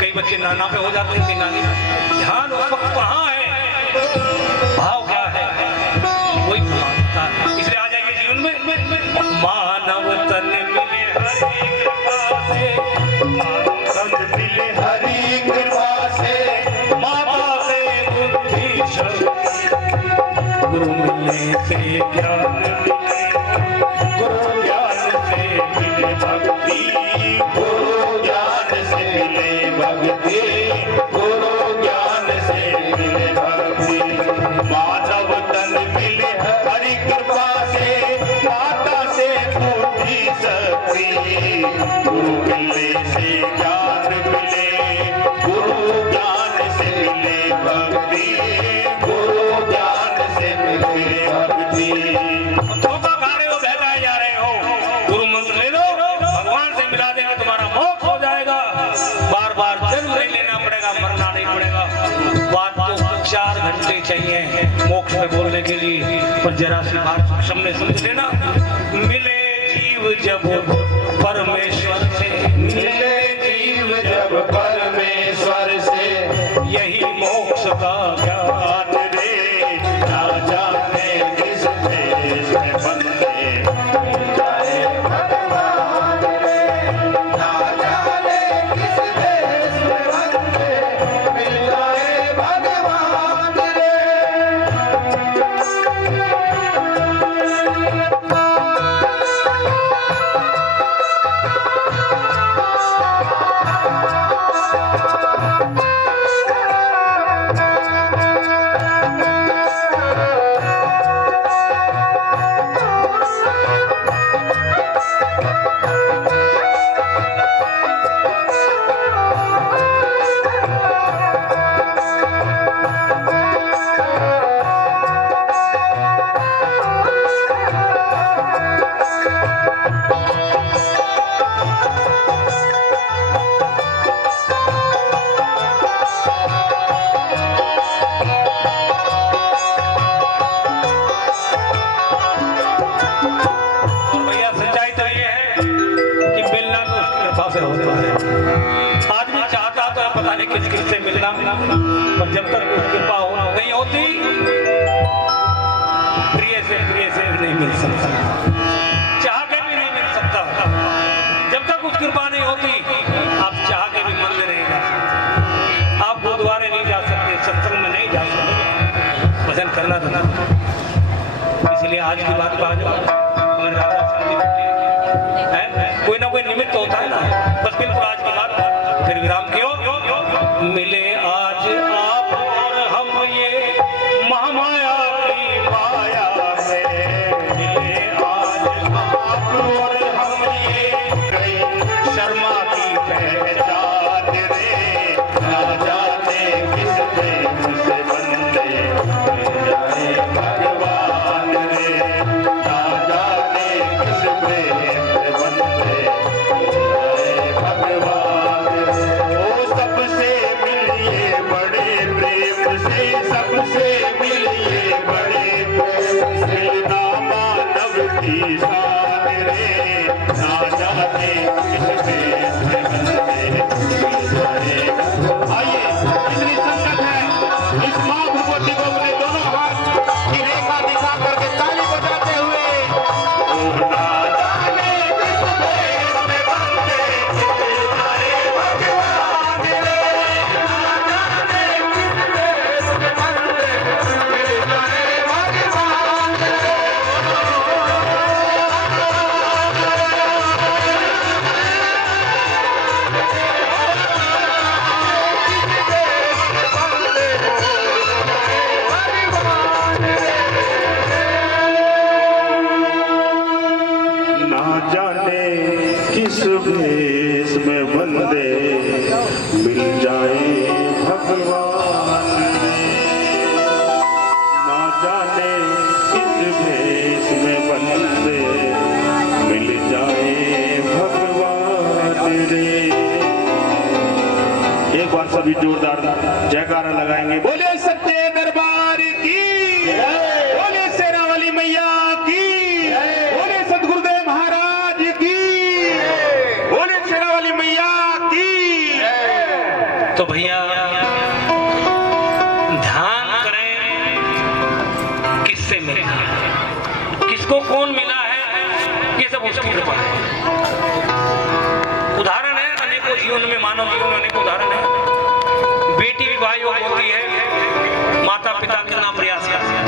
कई बच्चे नाना पे हो जाते हैं, नानी पे। ध्यान उस वक्त कहाँ है, भाव क्या है, वही होता है। इसलिए आ जाइए जीवन में मानव तन मिले हरि कृपा से, तन मिले हरि कृपा से, माता से बुद्धि शक्ति, गुरु मिलने से ज्ञान मिले, गुरु ज्ञान से मिले भक्ति, गुरु ज्ञान से मिले भक्ति, गुरु ज्ञान से मिले भक्ति। मानव तन मिले हरि कृपा से, माता से बुद्धि शक्ति, गुरु मिलने से ज्ञान मिले, गुरु ज्ञान से मिले भक्ति, गुरु ज्ञान से मिले भक्ति। धोखा खा रहे हो, बहकाए जा रहे हो, गुरु मंत्र ले लो, भगवान से मिला देंगे, तुम्हारा मोक्ष हो जाएगा। बार बार जन्म नहीं लेना पड़ेगा, मरना नहीं पड़ेगा। बात तो 4 घंटे चाहिए मोक्ष में बोलने के लिए, पर जरा सी बात सामने समझ लेना। मिले जीव जब परमेश्वर से, मिले जीव जब परमेश्वर से, यही मोक्ष का ज्ञान रे ना जाने किस देश में बंदे मिल जाए भगवान रे, ना जाने किस देश में बंदे मिल जाए भगवान रे। और भैया सच्चाई तो ये है कि मिलना तो उसकी कृपा से होता है। आदमी चाहता तो है पता नहीं किस किस से मिलना, पर जब तक उसकी कृपा नहीं होती, प्रिय से नहीं मिल सकता, चाह के भी नहीं मिल सकता। जब तक उस कृपा नहीं होती, आप चाह के भी मंदिर नहीं जा सकते, आप गुरुद्वारे नहीं जा सकते, सत्संग में नहीं जा सकते, भजन करना था। इसलिए आज की बात कहा जाए, राजा शादी है, कोई ना कोई निमित्त होता है ना, बस बिल्कुल आज की बात फिर विराम क्यों मिले आज आप और हम, ये महामाया की माया है। मिले आज आप और हम ये गई शर्मा की पहचान रे, ना जाने किस देश से बंदे मिल जाए भगवान रे, ना जाने किस देश से बंदे मिल जाए भगवान रे। ओ भैया ध्यान करें किससे मिला है, किसको कौन मिला है, ये सब उसकी कृपा है। उदाहरण है अनेकों जीवन में, मानव जीवन में अनेकों उदाहरण है। बेटी विवाह योग होती है, माता पिता कितना प्रयास करते हैं,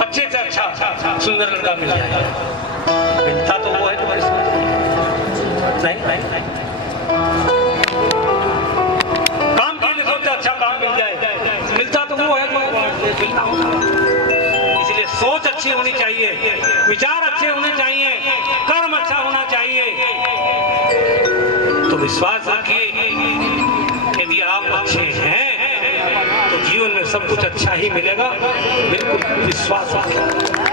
अच्छे से अच्छा सुंदर लड़का मिल जाएगा, मिलता तो वो है तो नहीं, काम के लिए सोचते अच्छा काम मिल जाए, मिलता तो वो है तो मिलता होगा। इसलिए सोच अच्छी होनी चाहिए, विचार अच्छे होने चाहिए, कर्म अच्छा होना चाहिए। तो विश्वास रखिए यदि आप अच्छे हैं तो जीवन में सब कुछ अच्छा ही मिलेगा। बिल्कुल विश्वास रखिए।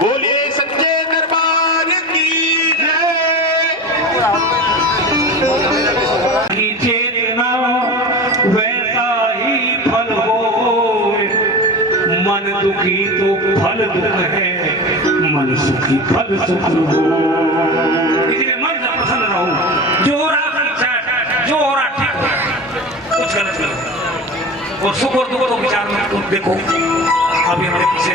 बोलिए सच्चे दरबार की जय। चेतना वैसा ही फल हो, मन दुखी तो फल दुख है, मन सुखी फल सुख हो। इसलिए मन से प्रसन्न रहो, जो हो रहा जो हो रहा ठीक हो, कुछ गलत नहीं। और सुख और दुख तो विचार में देखो, अभी हमारे पीछे